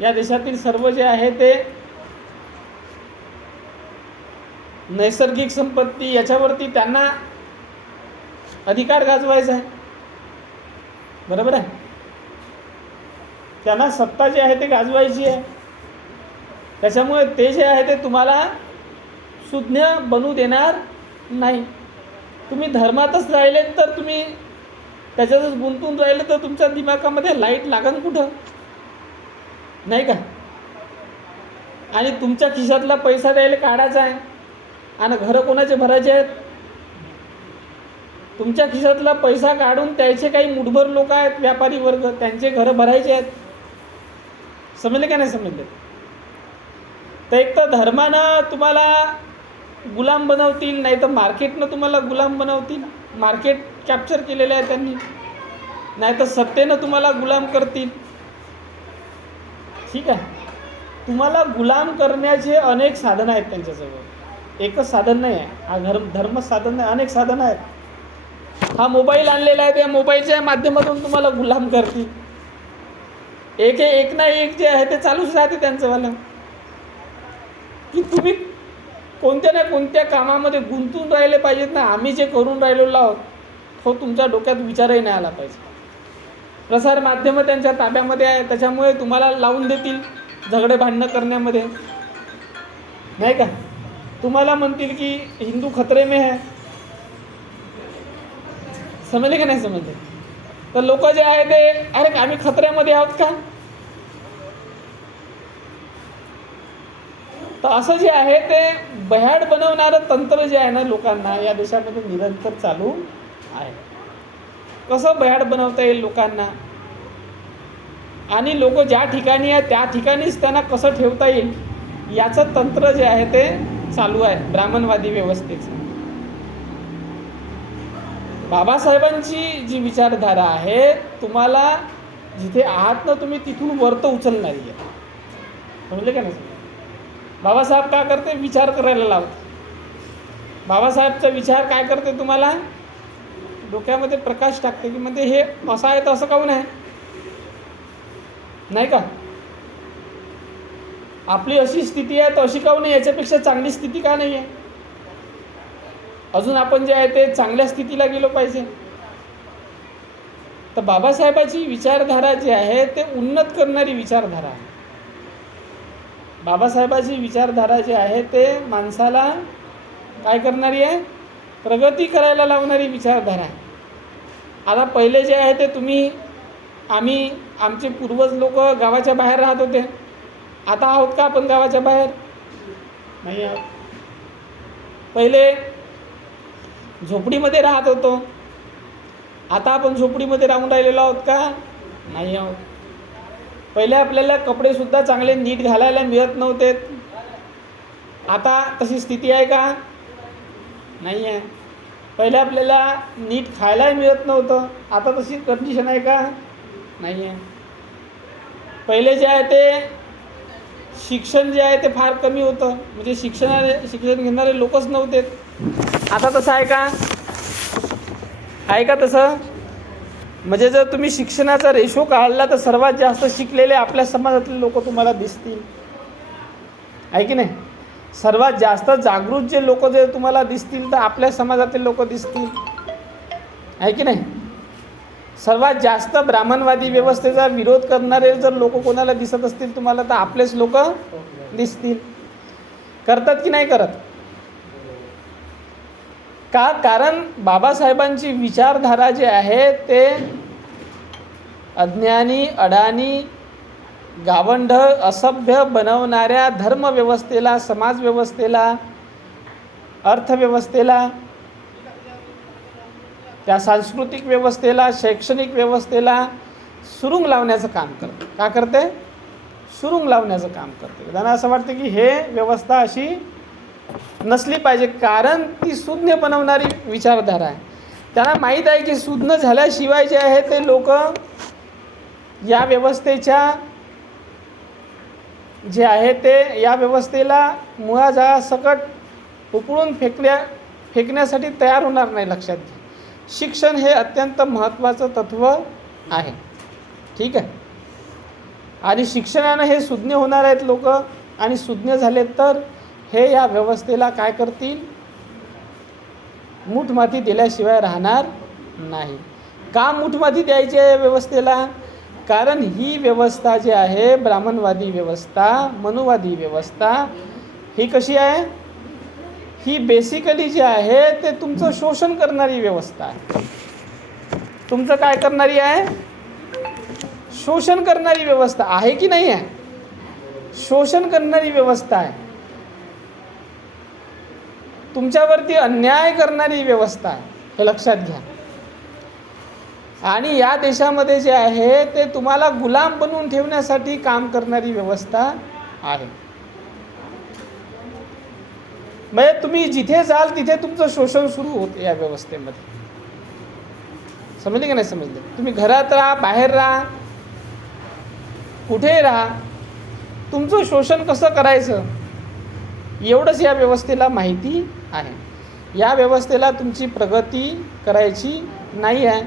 या देशातील सर्व जे आहे ते नैसर्गिक संपत्ती, याच्यावरती त्यांना अधिकार गाजवायचा आहे. बरोबर आहे? त्यांना सत्ता जी आहे ते गाजवायची आहे. त्याच्यामुळे ते जे आहे ते तुम्हाला सुज्ञ बनू देणार नाही. तुम्ही धर्मातच राहिले तर, तुम्ही त्याच्यातच गुंतून राहिले तर तुमच्या दिमागामध्ये लाईट लागन कुठं? नाही का? आणि तुमच्या खिशातला पैसा द्यायला काढायचा आहे आणि घरं कोणाचे भरायचे आहेत? तुमच्या खिशातला पैसा काढून त्याचे काही मुठभर लोक आहेत, व्यापारी वर्ग, त्यांचे घरं भरायचे आहेत. समजले का नाही समजले? तर एक तर धर्मानं तुम्हाला गुलाम बनवतील, नाही तर मार्केटनं तुम्हाला गुलाम बनवतील. मार्केट कॅप्चर केलेलं आहे त्यांनी. नाही तर सत्तेनं तुम्हाला गुलाम करतील. ठीक आहे? तुम्हाला गुलाम करण्याचे अनेक साधनं आहेत त्यांच्याजवळ. एकच साधन नाही आहे. हा धर्म साधन नाही, अनेक साधनं आहेत. हा मोबाईल आणलेला आहे, त्या मोबाईलच्या माध्यमातून तुम्हाला गुलाम करतील. एक ना एक जे आहे ते चालूच राहते त्यांचंवालं, की तुम्ही कोणत्या ना कोणत्या कामामध्ये गुंतून राहिले पाहिजेत ना. आम्ही जे करून राहिलेलो आहोत तो तुमच्या डोक्यात विचारही नाही आला पाहिजे. प्रसार माध्यमं त्यांच्या ताब्यामध्ये आहे, त्याच्यामुळे तुम्हाला लावून देतील झगडे भांडणं करण्यामध्ये, नाही का. तुम्हाला म्हणतील की हिंदू खतरे में है, समजले का नाही समजले. तर लोक जे आहे ते अरे आम्ही खतऱ्यामध्ये आहोत का. तर असं जे आहे ते भयाड बनवणारं तंत्र जे आहे ना लोकांना या देशामध्ये निरंतर चालू आहे. कसं भयाड बनवता येईल लोकांना, आणि लोक ज्या ठिकाणी आहे त्या ठिकाणीच त्यांना कसं ठेवता येईल याचं तंत्र जे आहे ते चालू आहे ब्राह्मणवादी व्यवस्थेचं. बाबासाहेबांची जी विचारधारा आहे तुम्हाला जिथे आहात ना तुम्ही तिथून वरत उचलणारी आहे. समजले का नाही. बाबासाहेब काय करते, विचार करायला लावते. बाबासाहेबचा विचार काय करते, तुम्हाला डोक्यामध्ये प्रकाश टाकते, की म्हणजे हे असं आहे तर असं काहून आहे, नाही का. आपली अशी स्थिती आहे तर अशी काहून नाही, याच्यापेक्षा चांगली स्थिती का नाही आहे, अजून आपण जे आहे ते चांगल्या स्थितीला गेलो पाहिजे. तर बाबासाहेबाची विचारधारा जी आहे ते उन्नत करणारी विचारधारा आहे. बाबासाहेबाची विचारधारा जी आहे ते माणसाला काय करणारी आहे, प्रगती करायला लावणारी विचारधारा आहे. आता पहिले जे आहे ते आमचे पूर्वज लोक गावाच्या बाहेर राहत होते. आता आहोत का आपण गावाच्या बाहेर, नाही आहोत. पहिले झोपडीमध्ये राहत होतो, आता आपण झोपडीमध्ये राहून राहिलेलो आहोत का, नाही आहोत. पहिले आपल्याला कपडेसुद्धा चांगले नीट घालायला मिळत नव्हते, आता तशी स्थिती आहे का, नाही आहे. पहिले आपल्याला नीट खायलाही मिळत नव्हतं, आता तशी कंडिशन आहे का, नाही आहे. पहिले जे आहे ते शिक्षण जे आहे ते फार कमी होतं, म्हणजे शिक्षण घेणारे लोकच नव्हते. आता तसं आहे का तसं. म्हणजे जर तुम्ही शिक्षणाचा रेशो काढला तर सर्वात जास्त शिकलेले आपल्या समाजातले लोक तुम्हाला दिसतील, आहे की नाही. सर्वात जास्त जागृत जे लोक जे तुम्हाला दिसतील तर आपल्या समाजातील लोक दिसतील, आहे की नाही. सर्वात जास्त ब्राह्मणवादी व्यवस्थेचा विरोध करणारे जर लोक कोणाला दिसत असतील तुम्हाला तर आपलेच लोक दिसतील. करतात की नाही करत का, कारण बाबासाहेबांची विचारधारा जी आहे ते अज्ञानी, अडाणी, गावंढ, असभ्य बनवणाऱ्या धर्मव्यवस्थेला, समाजव्यवस्थेला, अर्थव्यवस्थेला, त्या सांस्कृतिक व्यवस्थेला, शैक्षणिक व्यवस्थेला सुरुंग लावण्याचं काम करते. का करते, सुरुंग लावण्याचं काम करते. त्यांना असं वाटतं की हे व्यवस्था अशी नसली पाहिजे, कारण ती सुज्ञ बनवणारी विचारधारा आहे. त्यांना माहीत आहे की सुज्ञ झाल्याशिवाय जे आहे ते लोक या व्यवस्थेच्या जे आहे ते या व्यवस्थेला मुळासकट उकळून फेकण्यासाठी तयार होणार नाही. लक्षात घ्या, शिक्षण हे अत्यंत महत्त्वाचं तत्त्व आहे, ठीक आहे. आणि शिक्षणानं हे सुज्ञ होणार आहेत लोक, आणि सुज्ञ झाले तर हे या व्यवस्थेला काय करतील, मूठमाती दिल्याशिवाय राहणार नाही. का मूठमाती द्यायची आहे व्यवस्थेला, कारण ही व्यवस्था जी आहे ब्राह्मणवादी व्यवस्था, मनुवादी व्यवस्था, ही कशी आहे, ही बेसिकली जी आहे ते तुमचं शोषण करणारी व्यवस्था आहे. तुमचं काय करणारी आहे, शोषण करणारी व्यवस्था आहे की नाही आहे, शोषण करणारी व्यवस्था आहे. तुमच्यावरती अन्याय करणारी व्यवस्था आहे, हे लक्षात घ्या. आणि या देशामध्ये जे आहे ते तुम्हाला गुलाम बनवून ठेवण्यासाठी काम करणारी व्यवस्था आहे. म्हणजे तुम्ही जिथे जाल तिथे तुमचं शोषण सुरू होते या व्यवस्थेमध्ये. समजले की नाही समजले. तुम्ही घरात राहा, बाहेर राहा, कुठेही राहा, तुमचं शोषण कसं करायचं एवढंच या व्यवस्थेला माहिती आहे. या व्यवस्थेला तुमची प्रगती करायची नाही आहे.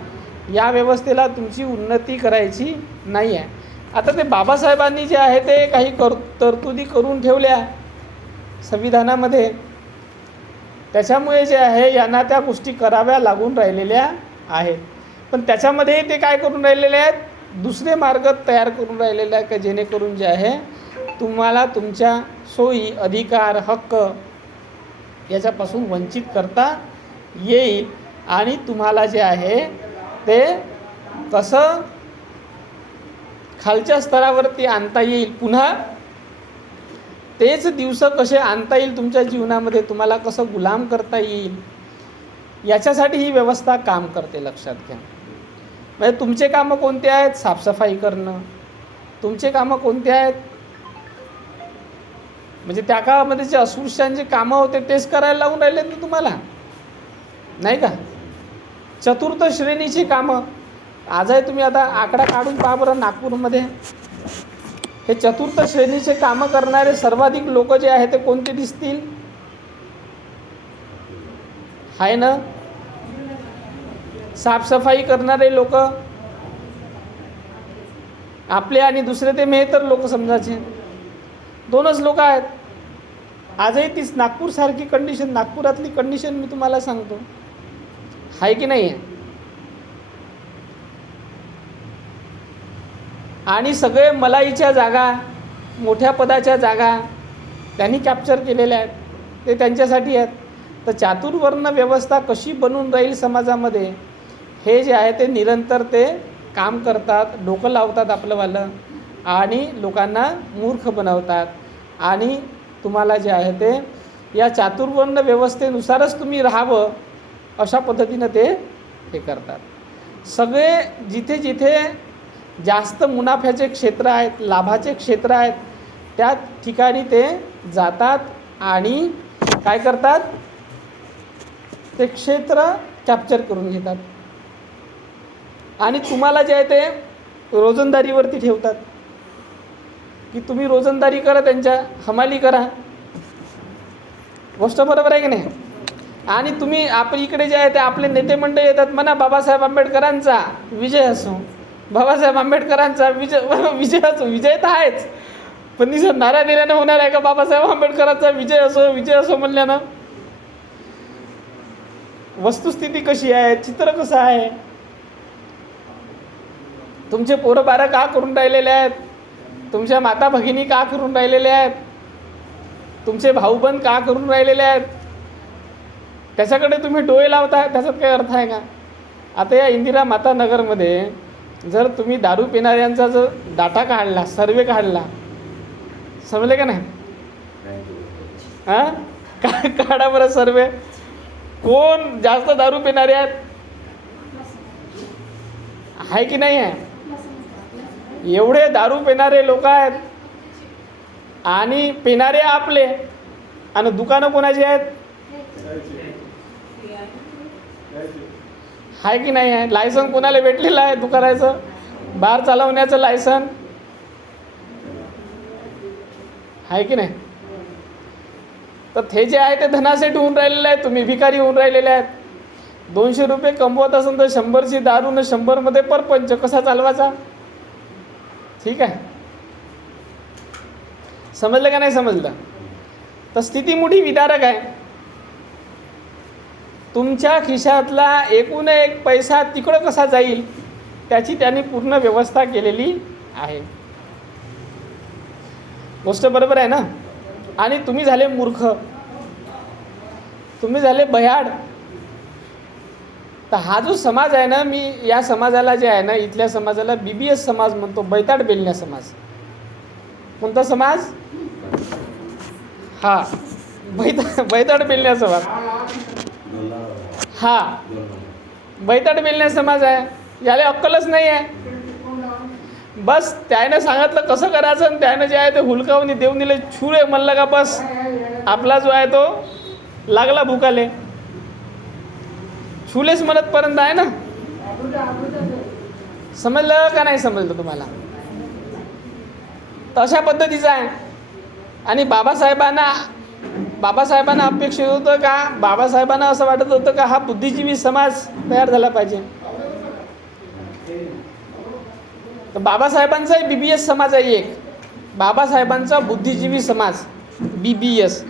या व्यवस्थेला तुमची उन्नती करायची नाही आहे. आता ते बाबासाहेबांनी जे आहे ते काही तरतुदी करून ठेवल्या संविधानामध्ये, त्याच्यामुळे जे आहे यांना त्या गोष्टी कराव्या लागून राहिलेल्या आहेत. पण त्याच्यामध्ये ते काय करून राहिलेले आहेत, दुसरे मार्ग तयार करून राहिलेले आहेत, का जेणेकरून जे आहे तुम्हाला तुमच्या सोयी, अधिकार, हक्क याच्यापासून वंचित करता येईल आणि तुम्हाला जे आहे ते कसं खालच्या स्तरावरती आणता येईल, पुन्हा तेच दिवस कसे आणता येईल तुमच्या जीवनामध्ये, तुम्हाला कसं गुलाम करता येईल, याच्यासाठी ही व्यवस्था काम करते. लक्षात घ्या. म्हणजे तुमचे कामं कोणते आहेत, साफसफाई करणं. तुमचे कामं कोणते आहेत, म्हणजे त्या काळामध्ये जे अस्पृश्यांचे कामं होते तेच करायला लावून राहिले ना तुम्हाला, नाही का. चतुर्थ श्रेणीची कामं आज आहे. तुम्ही आता आकडा काढून पहा बरं, नागपूरमध्ये हे चतुर्थ श्रेणीचे कामं करणारे सर्वाधिक लोक जे आहे ते कोणते दिसतील, आहे ना. साफसफाई करणारे लोक आपले आणि दुसरे ते मेहतर लोक समजायचे, दोनच लोक आहेत. आजही तीच नागपूरसारखी कंडिशन, नागपुरातली कंडिशन मी तुम्हाला सांगतो, आहे की नाही आहे. आणि सगळे मलाईच्या जागा, मोठ्या पदाच्या जागा त्यांनी कॅप्चर केलेल्या आहेत, ते त्यांच्यासाठी आहेत. तर चातुर्वर्ण व्यवस्था कशी बनून राहील समाजामध्ये, हे जे आहे ते निरंतर ते काम करतात, डोकं लावतात आपलंवालं, आणि लोकांना मूर्ख बनवतात. आणि तुम्हाला जे आहे ते या चातुर्वर्ण व्यवस्थेनुसारच तुम्ही राहावं अशा पद्धतीनं ते हे करतात. सगळे जिथे जिथे जास्त मुनाफ्याचे क्षेत्र आहेत, लाभाचे क्षेत्र आहेत, त्या ठिकाणी ते जातात आणि काय करतात, ते क्षेत्र कॅप्चर करून घेतात आणि तुम्हाला जे आहे ते रोजंदारीवरती ठेवतात, की तुम्ही रोजंदारी करा, त्यांच्या हमाली करा. गोष्ट बरोबर आहे की नाही. आणि तुम्ही आपल्या इकडे जे आहे ते आपले नेते मंडळी येतात, म्हणा बाबासाहेब आंबेडकरांचा विजय असो, बाबासाहेब आंबेडकरांचा विजय असो. विजय तर आहेच, पण निसर्ग नाऱ्या दिल्यानं होणार आहे का बाबासाहेब आंबेडकरांचा विजय असो म्हणल्यानं. वस्तुस्थिती कशी आहे, चित्र कसं आहे, तुमचे पोरं बारं का करून राहिलेले आहेत, तुमच्या माता भगिनी का करून राहिलेले आहेत, तुमचे भाऊबंद का करून राहिलेले आहेत, त्याच्याकडे तुम्ही डोळे लावता. त्याच्यात काही अर्थ आहे का. आता या इंदिरा माता नगरमध्ये जर तुम्ही दारू पिणाऱ्यांचा जर डाटा काढला, सर्वे काढला, समजले का नाही, हां काढा बरं सर्वे, कोण जास्त दारू पिणारे आहेत, आहे की नाही आहे. एवढे दारू पिणारे लोक आहेत आणि पिणारे आपले, आणि दुकानं कोणाची आहेत, आहे की नाही आहे. लायसन कोणाला भेटलेलं आहे दुकानाचं, बार चालवण्याचं लायसन, आहे की नाही. तर ते जे आहे ते धनासेठ होऊन राहिलेले आहेत, तुम्ही भिकारी होऊन राहिलेले आहेत. 200 रुपये कमवत असेल तर 100ची दारू न 100मध्ये परपंच कसा चालवायचा. ठीक आहे, समजलं का नाही समजलं. तर स्थिती मोठी विदारक आहे. तुमच्या खिशातला एकूण एक पैसा तिकडं कसा जाईल त्याची त्यांनी पूर्ण व्यवस्था केलेली आहे. गोष्ट बरोबर आहे ना. आणि तुम्ही झाले मूर्ख, तुम्ही झाले भयाड. तर हा जो समाज आहे ना, मी या समाजाला जे आहे ना, इथल्या समाजाला BBS समाज म्हणतो, बैताड बेलण्या समाज. कोणता समाज, हा बैताड बेलण्या समाज, हा बैताड बेलण्या समाज आहे. याला अक्कलच नाही आहे. बस त्यानं सांगितलं कसं करायचं आणि त्यानं जे आहे ते हुलकावून देऊन दिले, छुरे म्हणलं का बस आपला जो आहे तो लागला भुकाले. छुलेच म्हणतपर्यंत आहे ना. समजलं का नाही समजलं तुम्हाला. तशा पद्धतीचं आहे. आणि बाबासाहेबांना बाबासाहेबांना अपेक्षित होतं का, बाबासाहेबांना असं वाटत होतं का हा बुद्धिजीवी समाज तयार झाला पाहिजे. तर बाबासाहेबांचाही BBS समाज आहे एक, बाबासाहेबांचा बुद्धिजीवी समाज BBS.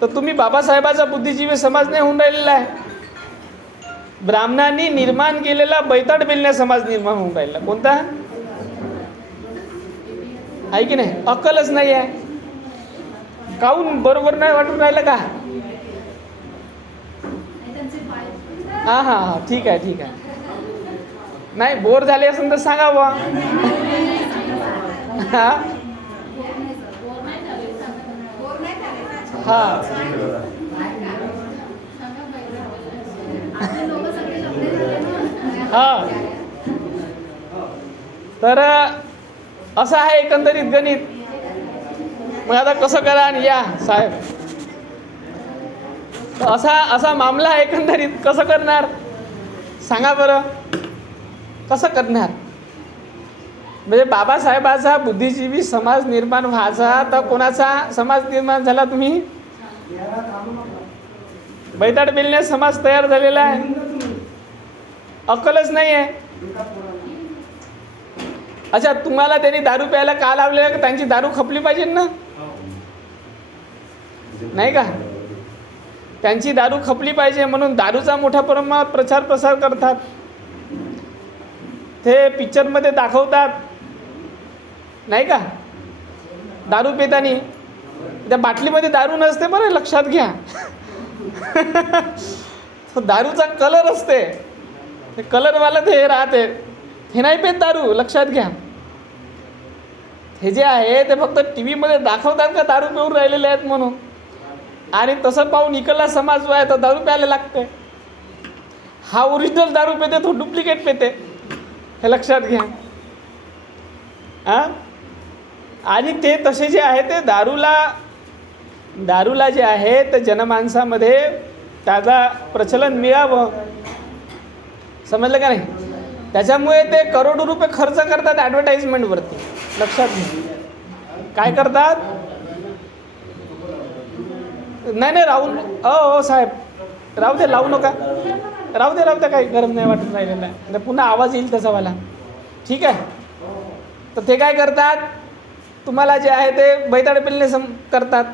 तर तुम्ही बाबासाहेबांचा बुद्धिजीवी समाज नाही होऊन राहिलेला आहे, ब्राह्मणांनी निर्माण केलेला बैताड बेलण्या समाज निर्माण होऊन राहिला. कोणता आहे की नाही? अक्कलच नाही आहे. काहून बरोबर नाही वाटून राहिलं का? हां हां हां, ठीक आहे ठीक आहे. नाही बोर झाले असेल तर सांगा बुवा. हां हां हां. तर असं आहे एकंदरीत गणित. मग आता कसं करा आणि या साहेब, असा मामला आहे एकंदरीत. कसं करणार सांगा बरं, कसं करणार? म्हणजे बाबासाहेबाचा बुद्धिजीवी समाज निर्माण व्हायचा, तर कोणाचा समाज निर्माण झाला? तुम्ही बैताड बेलण्या समाज तयार झालेला आहे. अक्कलच नाही आहे. अच्छा, तुम्हाला त्यांनी दारू प्यायला का लावले? त्यांची दारू खपली पाहिजे ना, नाही का? त्यांची दारू खपली पाहिजे म्हणून दारूचा मोठ्या प्रमाणात प्रचार प्रसार करतात. ते पिक्चरमध्ये दाखवतात नाही का, दारू पितानी. त्या बाटलीमध्ये दारू नसते बरं, लक्षात घ्या. दारूचा कलर असते, ते कलरवाला ते राहते, हे नाही पेत दारू, लक्षात घ्या. हे जे आहे ते फक्त TV मध्ये दाखवतात का दारू पिऊन राहिलेले आहेत म्हणून, आणि तसं पाहून इकडला समाज जो आहे तो दारू प्यायला लागते. हा ओरिजिनल दारू पिते, तो डुप्लिकेट पिते, हे लक्षात घ्या. हां, आणि ते तसे जे आहे ते दारूला जे आहे ते जनमानसामध्ये त्याचा प्रचलन मिळावं, समजलं का नाही? त्याच्यामुळे ते करोडो रुपये खर्च करतात ॲडव्हर्टाइजमेंटवरती, लक्षात घ्या. काय करतात? नाही राहून साहेब राहू दे, लावू नका, राहू दे, काही गरम नाही वाटून राहिलेलं आहे. पुन्हा आवाज येईल त्याचावाला, ठीक आहे? तर ते काय करतात, तुम्हाला जे आहे ते बैताड बेलणे करतात,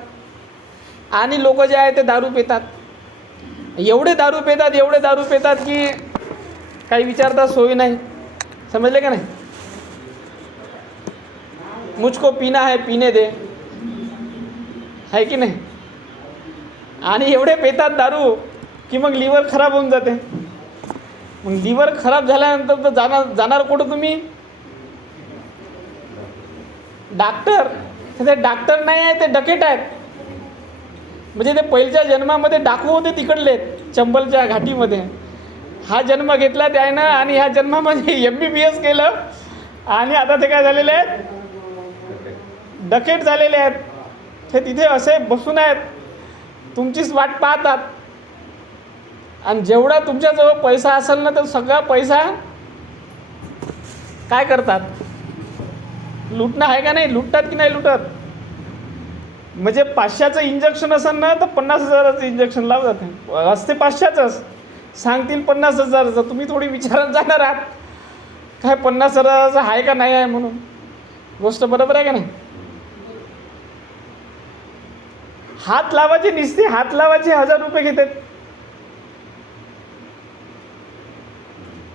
आणि लोक जे आहे ते दारू पितात. एवढे दारू पितात की काही विचारता सोय नाही, समजले का नाही? मुझको पीना है पीने दे, है की नाही? आणि एवढे पितात दारू की मग लिव्हर खराब होऊन जाते. मग लिव्हर खराब झाल्यानंतर तर जाणार कुठं तुम्ही? डॉक्टर. ते डॉक्टर नाही आहे, ते डकेट आहेत. म्हणजे ते पहिल्याच्या जन्मामध्ये डाकू होते तिकडले, चंबलच्या घाटीमध्ये. हा जन्म घेतला त्यानं, आणि ह्या जन्मामध्ये MBBS केलं, आणि आता ते काय झालेले आहेत? डकेट झालेले आहेत. ते तिथे असे बसून आहेत, तुमचीच वाट पाहतात. आणि जेवढा तुमच्याजवळ पैसा असेल ना, तर सगळा पैसा काय करतात? लुटणं आहे का नाही? लुटतात की नाही लुटत? म्हणजे 500चं इंजेक्शन असेल ना, तर 50,000चं इंजेक्शन लावतात. असते 500च, सांगतील 50,000चं. तुम्ही थोडी विचारत जाणार आहात काय 50,000चं आहे का नाही आहे म्हणून. गोष्ट बरोबर आहे का नाही? हात लावायचे 1,000 रुपये घेतात.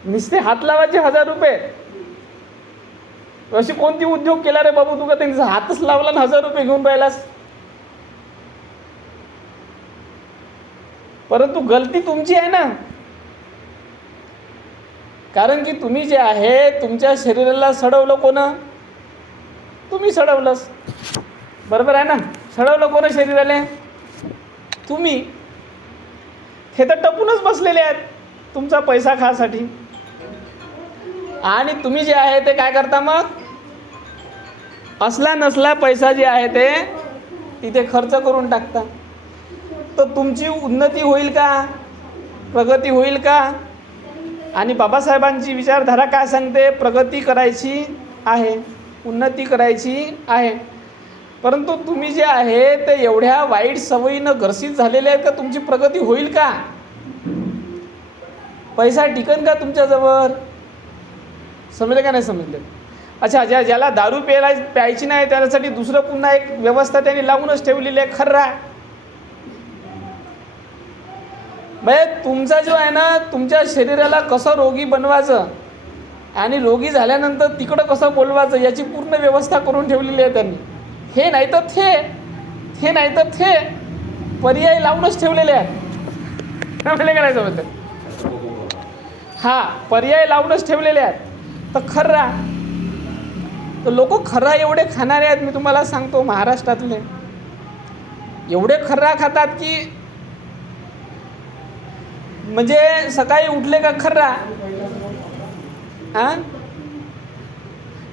नुसते हात लावायचे 1,000 रुपये. अशी कोणती उद्योग केला रे बाबू तू का त्यांचा हातच लावला ना 1,000 रुपये घेऊन राहिलास? परंतु गलती तुमची आहे ना, कारण की तुम्ही जे आहे तुमच्या शरीराला सडवलं कोण? तुम्ही सडवलंस, बरोबर आहे ना? सडवलं कोण शरीराला? तुम्ही. हे तर टपूनच बसलेले आहेत तुमचा पैसा खासाठी. आणि तुम्ही जे आहे ते काय करता मग? असला नसला पैसा जे आहे ते तिथे खर्च करून टाकता. तर तुमची उन्नती होईल का? प्रगती होईल का? आणि बाबासाहेबांची विचारधारा काय सांगते? प्रगती करायची आहे, उन्नती करायची आहे. परंतु तुम्ही जे आहे ते एवढ्या वाईट सवयीनं ग्रसित झालेले आहेत का तुमची प्रगती होईल का? पैसा टिकन का तुमच्याजवळ? समजले का नाही समजले? अच्छा, ज्याला दारू प्यायची नाही त्यासाठी दुसरं पुन्हा एक व्यवस्था त्यांनी लावूनच ठेवलेली आहे, खर्रा. म्हणजे तुमचा जो आहे ना, तुमच्या शरीराला कसं रोगी बनवायचं आणि रोगी झाल्यानंतर तिकडं कसं बोलवायचं याची पूर्ण व्यवस्था करून ठेवलेली आहे त्यांनी. हे नाही तर ते नाही तर ते पर्याय लावूनच ठेवलेले आहेत. समजले का नाही समजले? पर्याय लावूनच ठेवलेले आहेत. तर खर्रा, तर लोक खर्रा एवढे खाणारे आहेत, मी तुम्हाला सांगतो महाराष्ट्रातले एवढे खर्रा खातात की म्हणजे सकाळी उठले का खर्रा.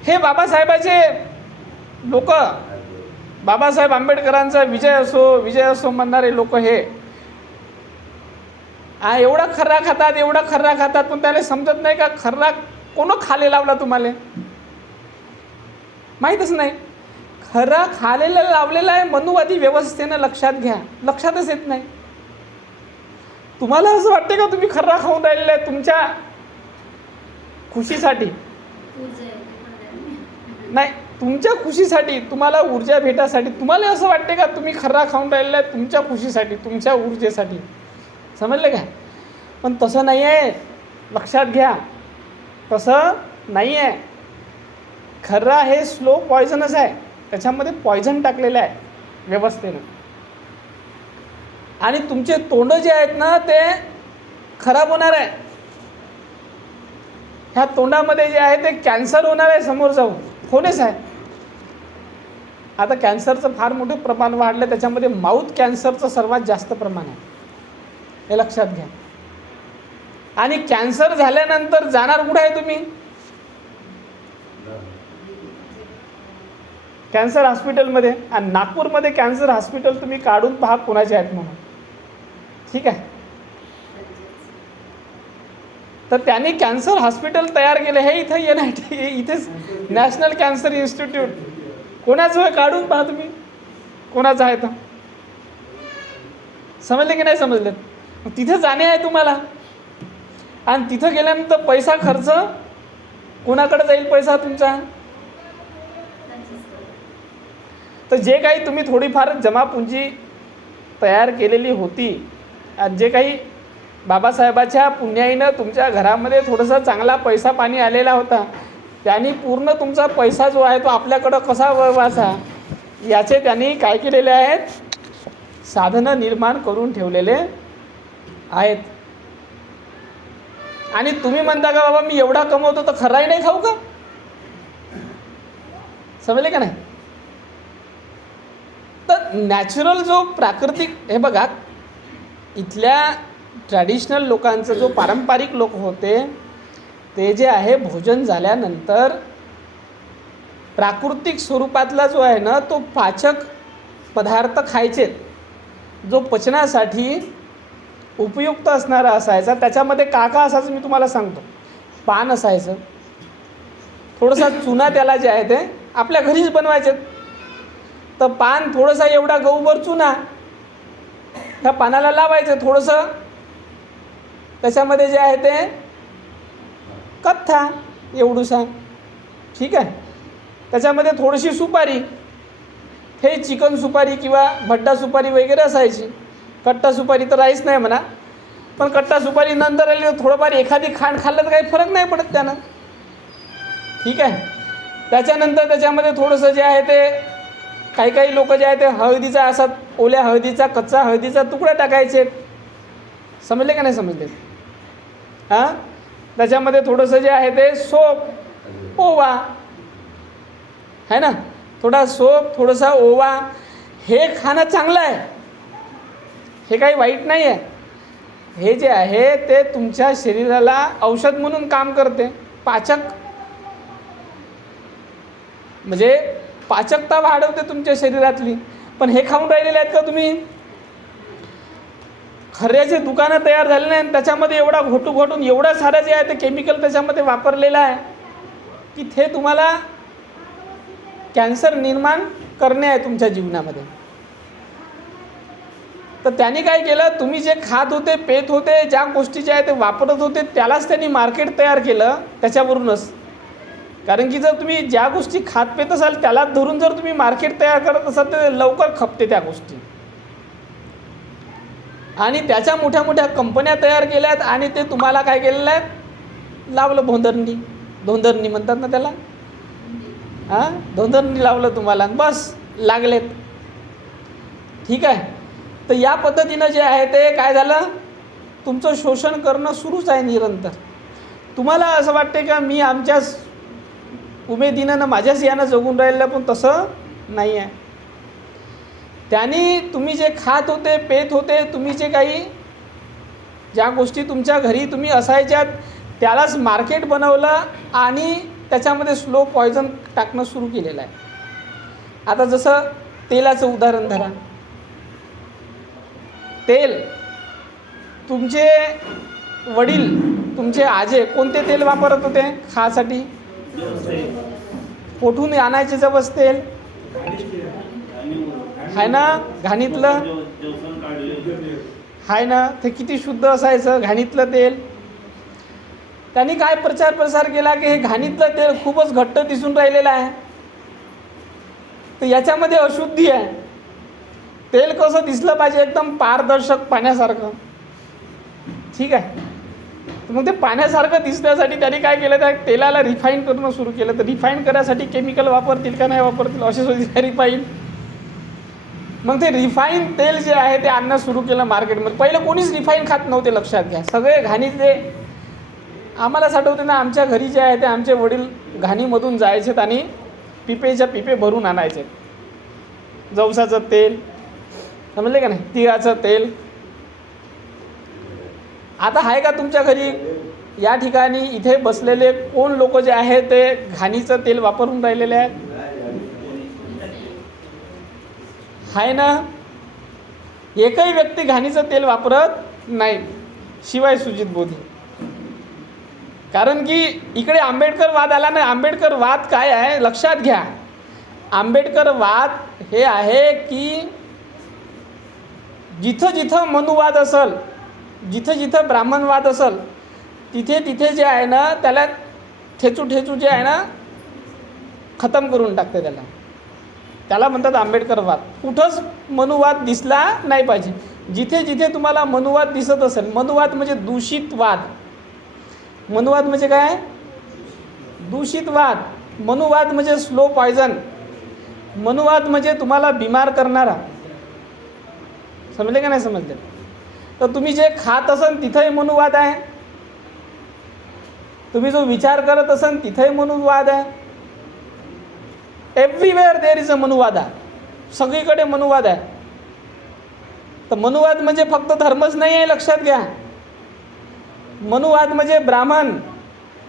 हे बाबासाहेबाचे लोक, बाबासाहेब आंबेडकरांचा विजय असो म्हणणारे लोक हे एवढा खर्रा खातात, पण त्याला समजत नाही का खर्रा कोण खाले लावला तुम्हाला? माहीतच नाही. खर्रा खालेला लावलेला आहे मनुवादी व्यवस्थेनं, लक्षात घ्या. लक्षातच येत नाही. तुम्हाला असं वाटते का तुम्ही खर्रा खाऊन राहिलेला आहे तुमच्या खुशीसाठी? नाही, तुमच्या खुशीसाठी, तुम्हाला ऊर्जा भेटासाठी. तुम्हाला असं वाटते का तुम्ही खर्रा खाऊन राहिलेला आहे तुमच्या खुशीसाठी, तुमच्या ऊर्जेसाठी? समजले का? पण तसं नाही आहे. लक्षात घ्या, तसं नाही आहे. खर्रा हे स्लो पॉयझनच आहे. त्याच्यामध्ये पॉयझन टाकलेलं आहे व्यवस्थेनं. आणि तुमचे तोंड जे आहेत ना ते खराब होणार आहे. ह्या तोंडामध्ये जे आहे ते कॅन्सर होणार आहे समोर जाऊन. होणेच आहे. आता कॅन्सरचं फार मोठं प्रमाण वाढलं, त्याच्यामध्ये माउथ कॅन्सरचं सर्वात जास्त प्रमाण आहे, हे लक्षात घ्या. आणि कॅन्सर झाल्यानंतर जाणार कुठे आहे तुम्ही? कॅन्सर हॉस्पिटलमध्ये. आणि नागपूरमध्ये कॅन्सर हॉस्पिटल तुम्ही काढून पहा कोणाचे आहेत म्हणून. ठीक आहे. तर त्यांनी कॅन्सर हॉस्पिटल तयार केलं. हे इथं NIT, इथेच नॅशनल कॅन्सर इन्स्टिट्यूट. कोणाचं आहे काढून पहा तुम्ही, कोणाचं आहे तर. समजले की नाही समजले? तिथे जाणे आहे तुम्हाला. आणि तिथं गेल्यानंतर पैसा खर्च कोणाकडे जाईल पैसा तुमचा? तर जे काही तुम्ही थोडीफार जमापुंजी तयार केलेली होती, आणि जे काही बाबासाहेबाच्या पुण्याईनं तुमच्या घरामध्ये थोडासा चांगला पैसा पाणी आलेला होता, त्यांनी पूर्ण तुमचा पैसा जो आहे तो आपल्याकडं कसा वळवायचा याचे त्यांनी काय केलेले आहेत, साधनं निर्माण करून ठेवलेले आहेत. आणि तुम्ही म्हणता का बाबा मी एवढा कमवतो तर खराही नाही खाऊ का? समजले का नाही? तर नॅचरल जो प्राकृतिक, हे बघा इथल्या ट्रॅडिशनल लोकांचं जो पारंपरिक लोक होते ते जे आहे भोजन झाल्यानंतर प्राकृतिक स्वरूपातला जो आहे ना तो पाचक पदार्थ खायचे, जो पचनासाठी उपयुक्त असणारा असायचा. त्याच्यामध्ये का असायचं मी तुम्हाला सांगतो. पान असायचं, थोडासा चुना त्याला जे आहे ते आपल्या घरीच बनवायचे. तर पान थोडंसं एवढा गहूभर चुना त्या पानाला लावायचं, थोडंसं त्याच्यामध्ये जे आहे ते कथ्था एवढूसा, ठीक आहे. त्याच्यामध्ये थोडीशी सुपारी, हे चिकन सुपारी किंवा भड्डा सुपारी वगैरे असायची. कट्टा सुपारी तर राहीच नाही म्हणा, पण कट्टा सुपारी नंतर आली थोडंफार एखादी खांड खाल्लं तर काही फरक नाही पडत त्यानं, ठीक आहे. त्याच्यानंतर त्याच्यामध्ये थोडंसं जे आहे ते काही लोक जे आहे ते हळदीचा, असा ओल्या हळदीचा, कच्चा हळदीचा तुकडा टाकायचे. समजले का नाही समजले? त्याच्यामध्ये थोडंसं जे आहे ते सोप, ओवा आहे ना, थोडा सोप, थोडासा ओवा, हे खाणं चांगलं आहे, हे काही वाईट नाही आहे. हे जे आहे ते तुमच्या शरीराला औषध म्हणून काम करते. पाचक म्हणजे पाचकता वाढवते तुमच्या शरीरातली. पण हे खाऊन राहिलेले आहेत का तुम्ही? खऱ्याचे दुकानं तयार झाले नाही, त्याच्यामध्ये एवढा घोटून एवढं सारं जे आहे ते केमिकल त्याच्यामध्ये वापरलेलं आहे की ते तुम्हाला कॅन्सर निर्माण करणे आहे तुमच्या जीवनामध्ये. तर त्यांनी काय केलं, तुम्ही जे खात होते, पेत होते, ज्या गोष्टी ज्या आहे ते वापरत होते, त्यालाच त्यांनी मार्केट तयार केलं त्याच्यावरूनच. कारण की जर तुम्ही ज्या गोष्टी खात पेत असाल त्यालाच धरून जर तुम्ही मार्केट तयार करत असाल तर लवकर खपते त्या गोष्टी. आणि त्याच्या मोठ्या मोठ्या कंपन्या तयार केल्यात आणि ते तुम्हाला काय केलेलं आहे, लावलं धोंदरणी. धोंदरणी म्हणतात ना त्याला, धोंदरणी लावलं तुम्हाला, बस लागलेत. ठीक आहे. तर या पद्धतीनं जे आहे ते काय झालं, तुमचं शोषण करणं सुरूच आहे निरंतर. तुम्हाला असं वाटते का मी आमच्याच उमेदीनं ना माझ्याच यानं जगून राहिलं, पण तसं नाही आहे. त्यांनी तुम्ही जे खात होते, पेत होते, तुम्ही जे काही ज्या गोष्टी तुमच्या घरी तुम्ही असायच्यात त्यालाच मार्केट बनवलं आणि त्याच्यामध्ये स्लो पॉयझन टाकणं सुरू केलेलं आहे. आता जसं तेलाचं उदाहरण धरा. तेल, तुमचे वडील, तुमचे आजे कोणते तेल वापरत होते खासाठी? कोठून आणायचे जवळ तेल आहे ना, घाणीतलं आहे ना, ते किती शुद्ध असायचं घाणीतलं तेल. त्यांनी काय प्रसार केला की हे घाणीतलं तेल खूपच घट्ट दिसून राहिलेलं आहे, तर याच्यामध्ये अशुद्धी आहे. तेल कसं दिसलं पाहिजे, एकदम पारदर्शक पाण्यासारखं. ठीक आहे. तर मग ते पाण्यासारखं दिसण्यासाठी त्यांनी काय केलं, त्या तेलाला रिफाईन करणं सुरू केलं. तर रिफाईन करण्यासाठी केमिकल वापरतील का नाही वापरतील, असे सुद्धा रिफाईन. मग ते रिफाईन तेल जे आहे ते आणणं सुरू केलं मार्केटमध्ये. पहिलं कोणीच रिफाईन खात नव्हते, लक्षात घ्या. सगळे घाणीतले. आम्हाला आठवते ना, आमच्या घरी जे आहे ते आमचे वडील घाणीमधून जायचेत आणि पिपेच्या पिपे भरून आणायचे. जवसाचं तेल, समजले का नाही, तिळाचं तेल. आता आहे का तुमच्या घरी या ठिकाणी इथे बसलेले कोण लोक जे आहे ते घाणीचं तेल वापरून राहिलेले आहेत? आहे ना? एकही व्यक्ती घाणीचं तेल वापरत नाही, शिवाय सुजित बोधी. कारण की इकडे आंबेडकर वाद आला ना. आंबेडकर वाद काय आहे लक्षात घ्या. आंबेडकर वाद हे आहे की जिथं जिथं मनुवाद असल, जिथं जिथं ब्राह्मणवाद असल, तिथे तिथे जे आहे ना त्याला ठेचू जे आहे ना खतम करून टाकते. त्याला म्हणतात आंबेडकरवाद. कुठंच मनुवाद दिसला नाही पाहिजे. जिथे जिथे तुम्हाला मनुवाद दिसत असेल, मनुवाद म्हणजे दूषित वाद. मनुवाद म्हणजे काय? दूषित वाद. मनुवाद म्हणजे स्लो पॉयझन. मनुवाद म्हणजे तुम्हाला बिमार करणारा. समजले का नाही समजले? तर तुम्ही जे खात असाल तिथंही मनुवाद आहे, तुम्ही जो विचार करत असाल तिथंही मनुवाद आहे. एव्हरीवेअर देअर इज अ मनुवाद आहे. सगळीकडे मनुवाद आहे. तर मनुवाद म्हणजे फक्त धर्मच नाही आहे, लक्षात घ्या. मनुवाद म्हणजे ब्राह्मण,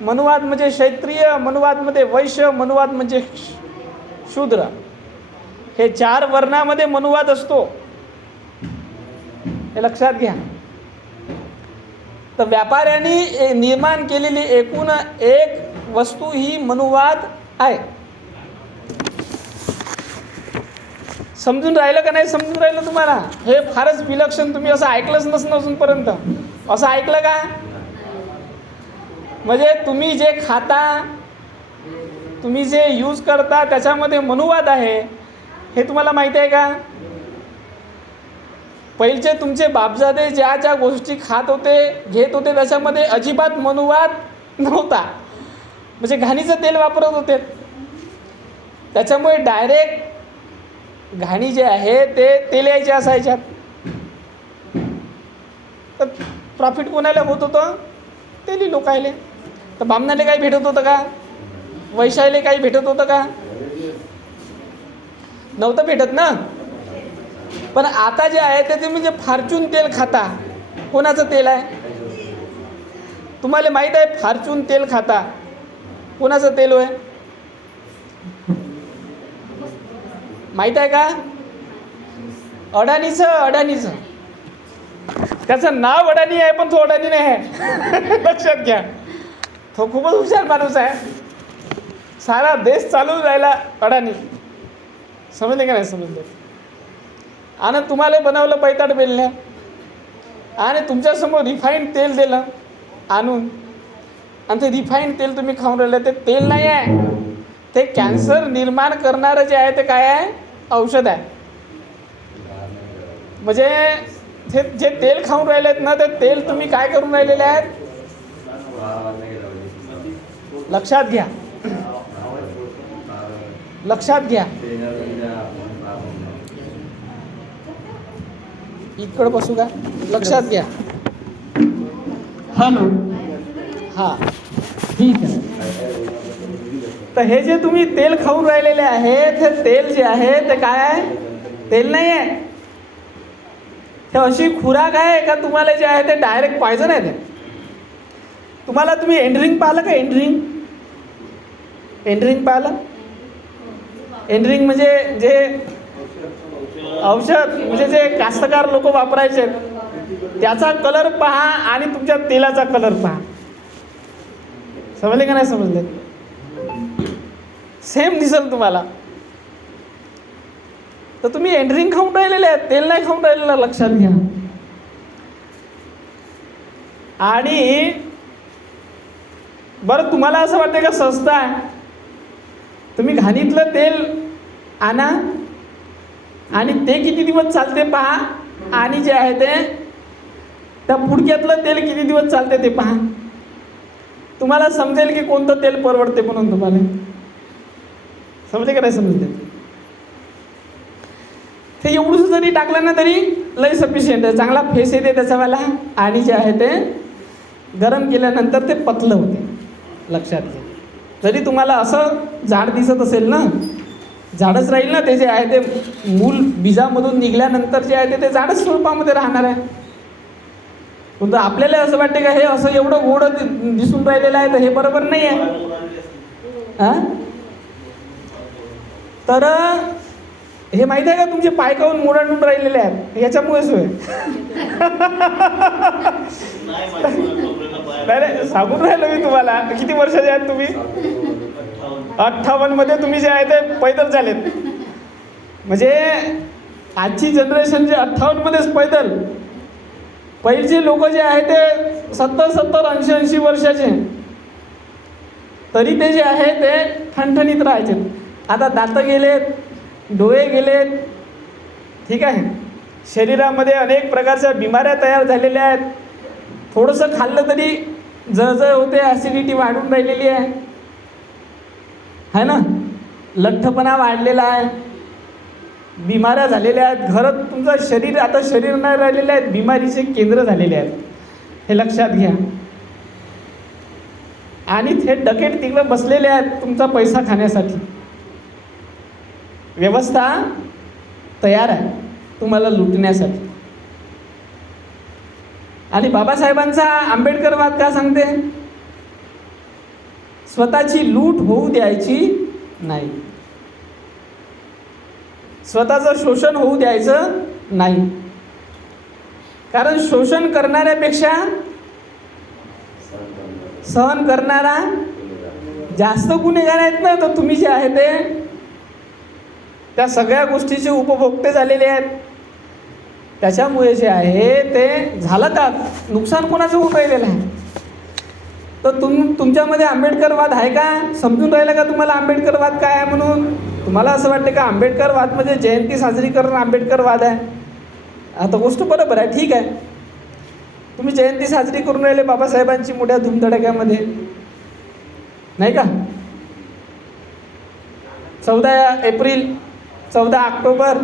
मनुवाद म्हणजे क्षत्रिय, मनुवाद म्हणजे वैश्य, मनुवाद म्हणजे शूद्र. हे 4 वर्णामध्ये मनुवाद असतो, हे लक्षात घ्या. तर व्यापाऱ्यांनी निर्माण केलेली एकूण एक वस्तू ही मनुवाद आहे. समजून राहिलं का नाही? समजून राहिलं तुम्हाला? हे फारच विलक्षण. तुम्ही असं ऐकलंच नसणं अजूनपर्यंत. असं ऐकलं का? म्हणजे तुम्ही जे खाता, तुम्ही जे यूज करता त्याच्यामध्ये मनुवाद आहे, हे तुम्हाला माहिती आहे का? पहिलचे तुमचे बापजादे ज्या ज्या गोष्टी खात होते, घेत होते, त्याच्यामध्ये अजिबात मनुवाद नव्हता. म्हणजे घाणीचं तेल वापरत होते. त्याच्यामुळे डायरेक्ट घाणी जे आहे ते तेलाचे असायच्यात. तर प्रॉफिट कोणाला होत होतं? तेली लोकायले. तर बामणाले काही भेटत होतं का? वैशाले काही भेटत होतं का? नव्हतं भेटत ना. पण आता जे आहे ते तुम्ही जे फॉर्च्यून तेल खाता, कोणाचं तेल आहे तुम्हाला माहीत आहे? फॉर्च्यून तेल खाता, कोणाचं तेल आहे माहीत आहे का? अडाणीचं. त्याचं नाव अडाणी आहे, पण तो अडाणी नाही आहे. लक्षात घ्या. तो खूपच हुशार माणूस आहे. सारा देश चालू राहिला अडाणी. समजले का नाही समजले? आणि तुम्हाला बनवलं बैताट बेलण्या आणि तुमच्यासमोर रिफाईंड तेल दिलं आणून, आणि ते रिफाईंड तेल तुम्ही खाऊन राहिलं. ते तेल नाही आहे, ते कॅन्सर निर्माण करणारं जे आहे ते काय आहे? औषध आहे. म्हणजे ते जे तेल खाऊन राहिलेत ना, ते तेल तुम्ही काय करून राहिलेले आहेत? लक्षात घ्या, लक्षात घ्या. इकडं बसू का? लक्षात घ्या. हॅलो, हां, ठीक आहे. तर हे जे तुम्ही तेल खाऊन राहिलेले आहे, ते तेल जे आहे ते काय आहे? तेल नाही आहे. हे अशी खुराक आहे का तुम्हाला जे आहे ते डायरेक्ट पॉयझन आहे. ते तुम्हाला, तुम्ही एंडरिंग पाहिलं का? एंडरिंग पाहिलं? एंडरिंग म्हणजे जे औषध, म्हणजे जे कास्तकार लोक वापरायचे, त्याचा कलर पहा आणि तुमच्या तेलाचा कलर पहा. समजले का नाही समजले? सेम दिसेल तुम्हाला. तर तुम्ही एंडरिंग खाऊन राहिलेले आहेत, तेल नाही खाऊन राहिलेलं, लक्षात घ्या. आणि बरं, तुम्हाला असं वाटतं का स्वस्त आहे? तुम्ही घाणीतलं तेल आणा आणि ते किती दिवस चालते पहा, आणि जे आहे ते त्या पुडक्यातलं तेल किती दिवस चालते ते पहा. तुम्हाला समजेल की कोणतं तेल परवडते म्हणून. तुम्हाला समजले का नाही समजले? ते एवढंच जरी टाकलं ना तरी लई सफिशियंट आहे. चांगला फेस येते त्याच्यावाला, आणि जे आहे ते गरम केल्यानंतर ते पतलं होते. लक्षात घ्या. जरी तुम्हाला असं झाड दिसत असेल ना, झाडच राहील ना, ते जे आहे ते मूल बीजामधून निघाल्यानंतर जे आहे ते झाडच स्वरूपामध्ये राहणार आहे. पण आपल्याला असं वाटते का हे असं एवढं गोड दिसून राहिलेलं आहे, तर हे बरोबर नाही आहे. तर हे माहिती आहे का, तुमचे पाय काऊन मोडाळून राहिलेले आहेत? याच्यामुळेच होय. नाही, सांगून राहिलो मी तुम्हाला. किती वर्षाचे आहेत तुम्ही? 58 मध्ये तुम्ही जे आहे ते पैदल झालेत. म्हणजे आजची जनरेशन जे 58 मध्येच पैदल. पहिलेचे लोक जे आहे ते 70, 80 वर्षाचे, तरी ते जे आहे ते ठणठणीत राहायचे. आता दात गेलेत, डोळे गेलेत, ठीक आहे, शरीरामध्ये अनेक प्रकारच्या बिमाऱ्या तयार झालेल्या आहेत. थोडंसं खाल्लं तरी जळजळ होते, ॲसिडिटी वाढून राहिलेली आहे ना, लठ्ठपणा वाढलेला आहे, बिमाऱ्या झालेल्या आहेत. घरात तुमचं शरीर, आता शरीर नाही राहिलेले आहेत, बिमारीचे केंद्र झालेले आहेत. हे लक्षात घ्या. आणि ते डकेट तिकडे बसलेले आहेत तुमचा पैसा खाण्यासाठी. व्यवस्था तयार आहे तुम्हाला लुटण्यासाठी. आणि बाबासाहेबांचा आंबेडकरवाद काय सांगते? स्वतःची लूट होऊ द्यायची नाही, स्वतःचं शोषण होऊ द्यायचं नाही. कारण शोषण करणाऱ्यापेक्षा सहन करणारा जास्त गुन्हेगार आहेत ना. तर तुम्ही जे आहे ते त्या सगळ्या गोष्टीचे उपभोक्ते झालेले आहेत. त्याच्यामुळे जे आहे ते झालं का नुकसान कोणाचं होऊन राहिलेलं आहे. तर तुमच्यामध्ये आंबेडकरवाद आहे का? समजून राहिलं का तुम्हाला आंबेडकरवाद काय आहे म्हणून? तुम्हाला असं वाटतं का आंबेडकरवाद म्हणजे जयंती साजरी करणं आंबेडकरवाद आहे? आता गोष्ट बरोबर आहे, ठीक आहे. तुम्ही जयंती साजरी करून राहिले बाबासाहेबांची मोठ्या धुमधडाक्यामध्ये, नाही का? 14 एप्रिल, 14 ऑक्टोबर.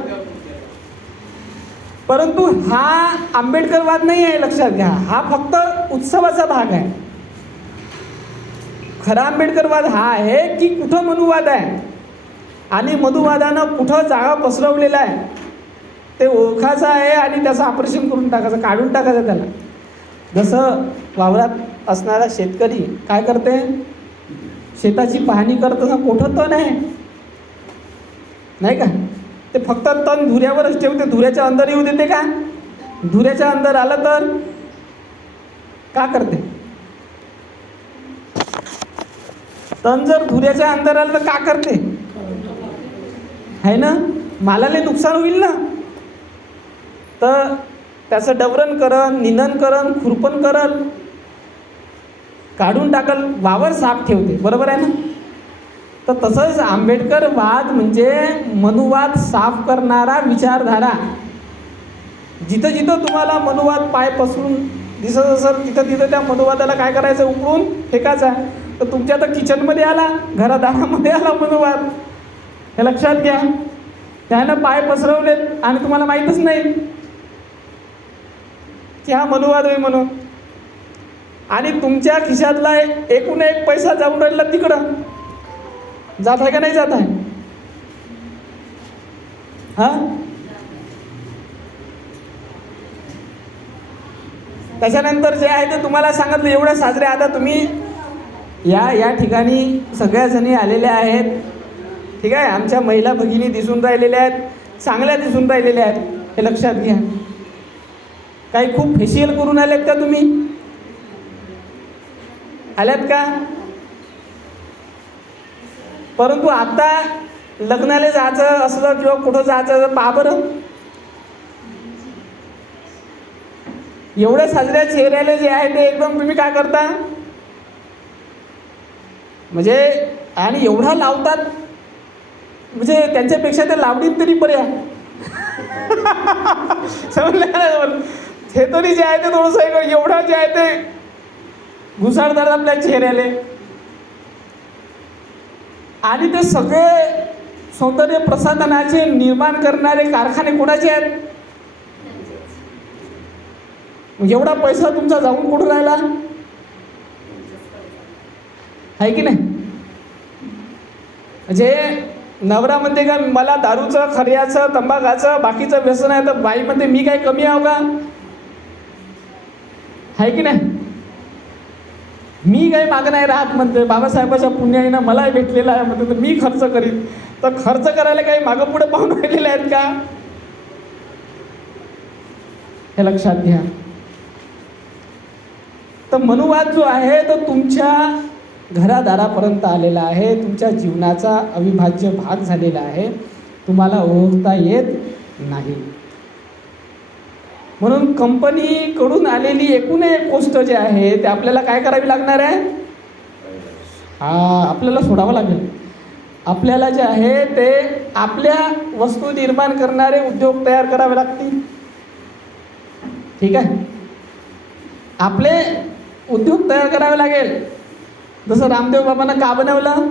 परंतु हा आंबेडकरवाद नाही आहे, लक्षात घ्या. हा फक्त उत्सवाचा भाग आहे. खरा आंबेडकरवाद हा आहे की कुठं मनुवाद आहे आणि मनुवादानं कुठं जागा पसरवलेला आहे ते ओळखायचं आहे आणि त्याचं ऑपरेशन करून टाकायचं, काढून टाकायचं त्याला. जसं वावरात असणारा शेतकरी काय करते? शेताची पाहणी करताना कोठं तण आहे, नाही का? ते फक्त तण धुऱ्यावरच ठेवते, धुऱ्याच्या अंदर येऊ देते का? धुऱ्याच्या अंदर आलं तर का करते? तण जर धुऱ्याच्या अंदर आलं तर का करते? आहे ना, मालाला नुकसान होईल ना, तर त्याचं डवरण करन, निंदन करन, खुरपण करल, काढून टाकल, वावर साफ ठेवते, बरोबर आहे ना. तर तसंच आंबेडकरवाद म्हणजे मनुवाद साफ करणारा विचारधारा. जिथं जिथं तुम्हाला मनुवाद पाय पसरून दिसत असेल तिथं तिथं त्या मनुवादाला काय करायचं, उकळून फेकायचा. तर तुमच्या आता किचनमध्ये आला, घरादारामध्ये आला मनुवाद, हे लक्षात घ्या. त्यानं पाय पसरवलेत आणि तुम्हाला माहीतच नाही की हा मनुवाद आहे म्हणून. आणि तुमच्या खिशातला एकूण एक पैसा जाऊन राहिला तिकडं, जात आहे का नाही जात आहे? हा, त्याच्यानंतर जे आहे ते तुम्हाला सांगितलं एवढं साजरे. आता तुम्ही या ठिकाणी सगळ्या जणी आलेल्या आहेत, ठीक आहे. आमच्या महिला भगिनी दिसून राहिलेल्या आहेत, चांगल्या दिसून राहिलेल्या आहेत, हे लक्षात घ्या. काही खूप फेशियल करून आलेत का तुम्ही? आल्यात का? परंतु आता लग्नाला जायचं असलं किंवा कुठं जायचं तर पहा बरं, एवढे साजऱ्या चेहऱ्याला जे आहे ते एकदम तुम्ही काय करता म्हणजे, आणि एवढा लावतात म्हणजे त्यांच्यापेक्षा ते लावडीत तरी पर्याय समजलं ना. हे तरी जे आहे ते थोडंसं एवढा जे आहे ते घुसाळतात आपल्या चेहऱ्याले. आणि ते सगळे सौंदर्य प्रसाधनाचे निर्माण करणारे कारखाने कोणाचे आहेत? एवढा पैसा तुमचा जाऊन कुठं राहिला, आहे की नाही? म्हणजे नवरा म्हणते का मला दारूचं, खर्याचं, तंबाखाचं, बाकीचं व्यसन आहे, तर बाई म्हणते मी काय कमी आहो का, आहे की नाही? मी काही मागं नाही राहत म्हणते, बाबासाहेबाच्या पुण्याईनं मलाही भेटलेला आहे म्हणते, तर मी खर्च करीन. तर खर्च करायला काही मागं पुढे पाहून राहिलेले आहेत का, हे लक्षात घ्या. तर मनुवाद जो आहे तो तुमच्या घरादारापर्यंत आलेला आहे, तुमच्या जीवनाचा अविभाज्य भाग झालेला आहे, तुम्हाला ओळखता येत नाही. म्हणून कंपनीकडून आलेली एकूण एक गोष्ट जी आहे ते आपल्याला काय करावी लागणार आहे? आपल्याला सोडावं लागेल. आपल्याला जे आहे ते आपल्या वस्तू निर्माण करणारे उद्योग तयार करावे लागतील, ठीक आहे. आपले उद्योग तयार करावे लागेल. जसं रामदेव बाबांना का बनवलं?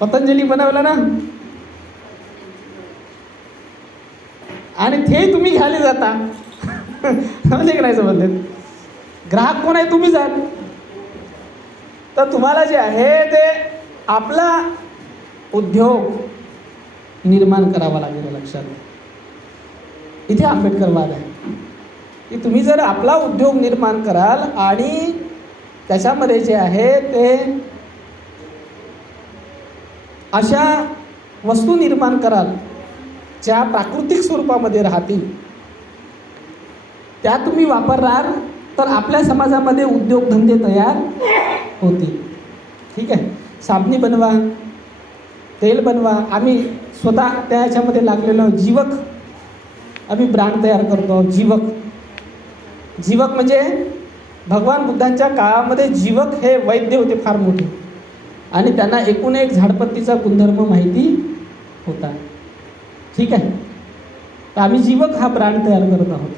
पतंजली बनवलं ना. आणि ते तुम्ही घ्यायला जाता म्हणजे की नाही समजले? ग्राहक कोण आहे? तुम्हीच आहात. तर तुम्हाला जे आहे ते आपला उद्योग निर्माण करावा लागेल, लक्षात. इथे आंबेडकरवाद आहे की तुम्ही जर आपला उद्योग निर्माण कराल आणि त्याच्यामध्ये जे आहे ते अशा वस्तू निर्माण कराल ज्या प्राकृतिक स्वरूपामध्ये राहतील, त्या तुम्ही वापरणार, तर आपल्या समाजामध्ये उद्योगधंदे तयार होतील, ठीक आहे. साबणी बनवा, तेल बनवा. आम्ही स्वतः त्या ह्याच्यामध्ये लागलेलो जीवक, आम्ही ब्रँड तयार करतो. जीवक म्हणजे भगवान बुद्धांच्या काळामध्ये जीवक हे वैद्य होते फार मोठे, आणि त्यांना एकूण एक झाडपत्तीचा गुणधर्म माहिती होता, ठीक आहे. तर आम्ही जीवक हा ब्रँड तयार करत आहोत.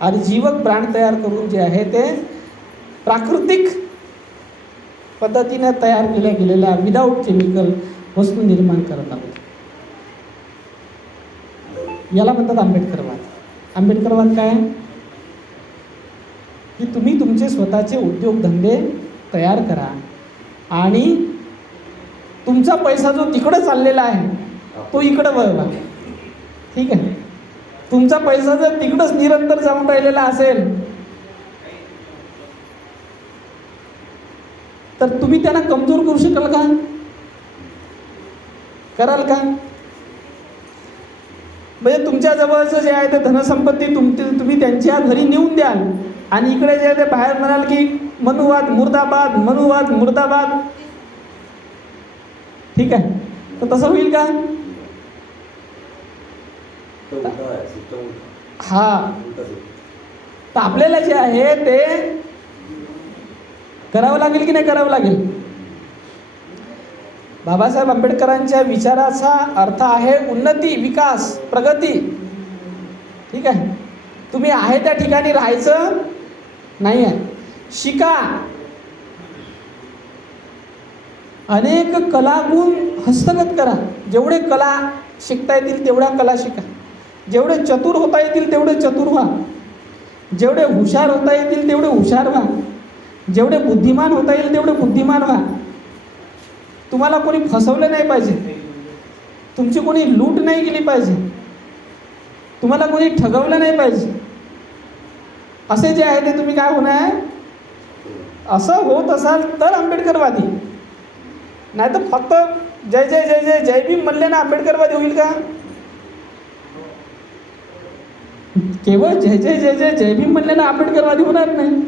आणि जीवक ब्रँड तयार करून जे आहे ते प्राकृतिक पद्धतीने तयार केल्या गेलेल्या विदाऊट केमिकल वस्तू निर्माण करत आहोत. याला म्हणतात आंबेडकरवाद. आंबेडकरवाद काय? की तुम्ही तुमचे स्वतःचे उद्योगधंदे तयार करा आणि तुमचा पैसा जो तिकडं चाललेला आहे तो इकडं वळवा, ठीक आहे. तुमचा पैसा जर तिकडंच निरंतर जाऊन राहिलेला असेल तर तुम्ही त्यांना कमजोर करू शकाल का? कराल का? म्हणजे तुमच्या जवळचं जे आहे ते धनसंपत्ती तुम्ही त्यांच्या घरी नेऊन द्याल आणि इकडे जे आहे ते बाहेर म्हणाल की मनुवाद मुर्दाबाद, मनुवाद मुर्दाबाद, ठीक आहे. तर तसं होईल का? हा, तर आपल्याला जे आहे ते करावं लागेल की नाही करावं लागेल? बाबासाहेब आंबेडकरांच्या विचाराचा अर्थ आहे उन्नती, विकास, प्रगती. ठीक आहे, तुम्ही आहे त्या ठिकाणी राहायचं नाही आहे. शिका, अनेक कलागुण हस्तगत करा. जेवढे कला शिकता येतील तेवढ्या कला शिका. जेवढे चतुर होता येतील तेवढे चतुर व्हा. जेवढे हुशार होता येतील तेवढे हुशार व्हा. जेवढे बुद्धिमान होता येईल तेवढे बुद्धिमान व्हा. तुम्हाला कोणी फसवलं नाही पाहिजे, तुमची कोणी लूट नाही केली पाहिजे, तुम्हाला कोणी ठगवलं नाही पाहिजे. असे जे आहे ते तुम्ही काय होणार, असं होत असाल तर आंबेडकरवादी. नाही तर फक्त जय जय जय जय जय भीम म्हणले ना आंबेडकरवादी होईल का? केवळ जय जय जय जय जय भीम म्हणले ना आंबेडकरवादी होणार नाही.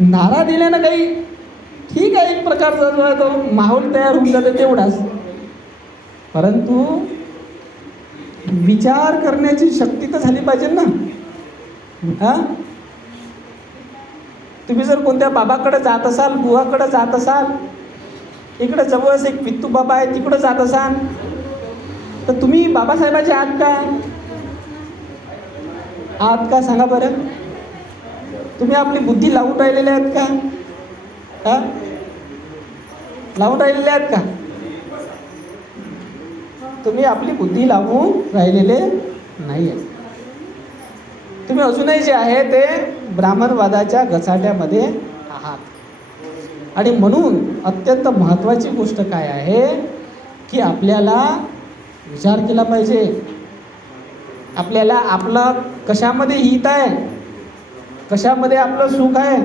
नारा दिल्यानं काही ठीक आहे, एक प्रकारचा जो आहे तो माहोल तयार होऊन जातो तेवढाच. परंतु विचार करण्याची शक्ती तर झाली पाहिजे ना. हा, तुम्ही जर कोणत्या बाबाकडे जात असाल, बुवाकडे जात असाल, इकडे जवळच एक वित्तू बाबा आहे तिकडे जात असाल, तर तुम्ही बाबासाहेबाचे आहात का? आहात का सांगा बरं? तुम्ही आपली बुद्धी लावून राहिलेले आहेत का? हा, लावून राहिलेले आहेत का? तुम्ही आपली बुद्धी लावून राहिलेले नाही आहे. तुम्ही अजूनही जे आहे ते ब्राह्मणवादाच्या गचाट्यामध्ये आहात. आणि म्हणून अत्यंत महत्त्वाची गोष्ट काय आहे की आपल्याला विचार केला पाहिजे. आपल्याला आपलं कशामध्ये हित आहे, कशामध्ये आपलं सुख आहे,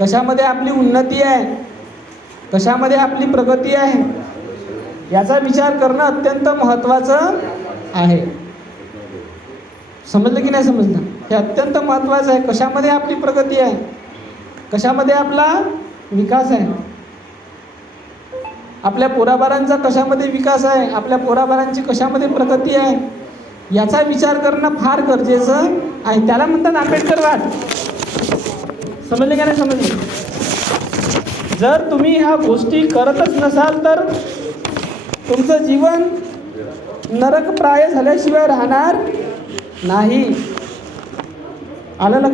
कशामध्ये आपली उन्नती आहे, कशामध्ये आपली प्रगती आहे, याचा विचार करणं अत्यंत महत्त्वाचं आहे. समजलं की नाही समजलं? हे अत्यंत महत्त्वाचं आहे. कशामध्ये आपली प्रगती आहे, कशामध्ये आपला विकास आहे, आपल्या पोराबारांचा कशामध्ये विकास आहे, आपल्या पोराबारांची कशामध्ये प्रगती आहे, याचा विचार करणं फार गरजेचं आहे. त्याला म्हणतात आंबेडकरवाद. समजले का नाही समजले? जर तुम्ही ह्या गोष्टी करतच नसाल तर तुमचं जीवन नरकप्राय झाल्याशिवाय राहणार नाही. आलं लक्षात?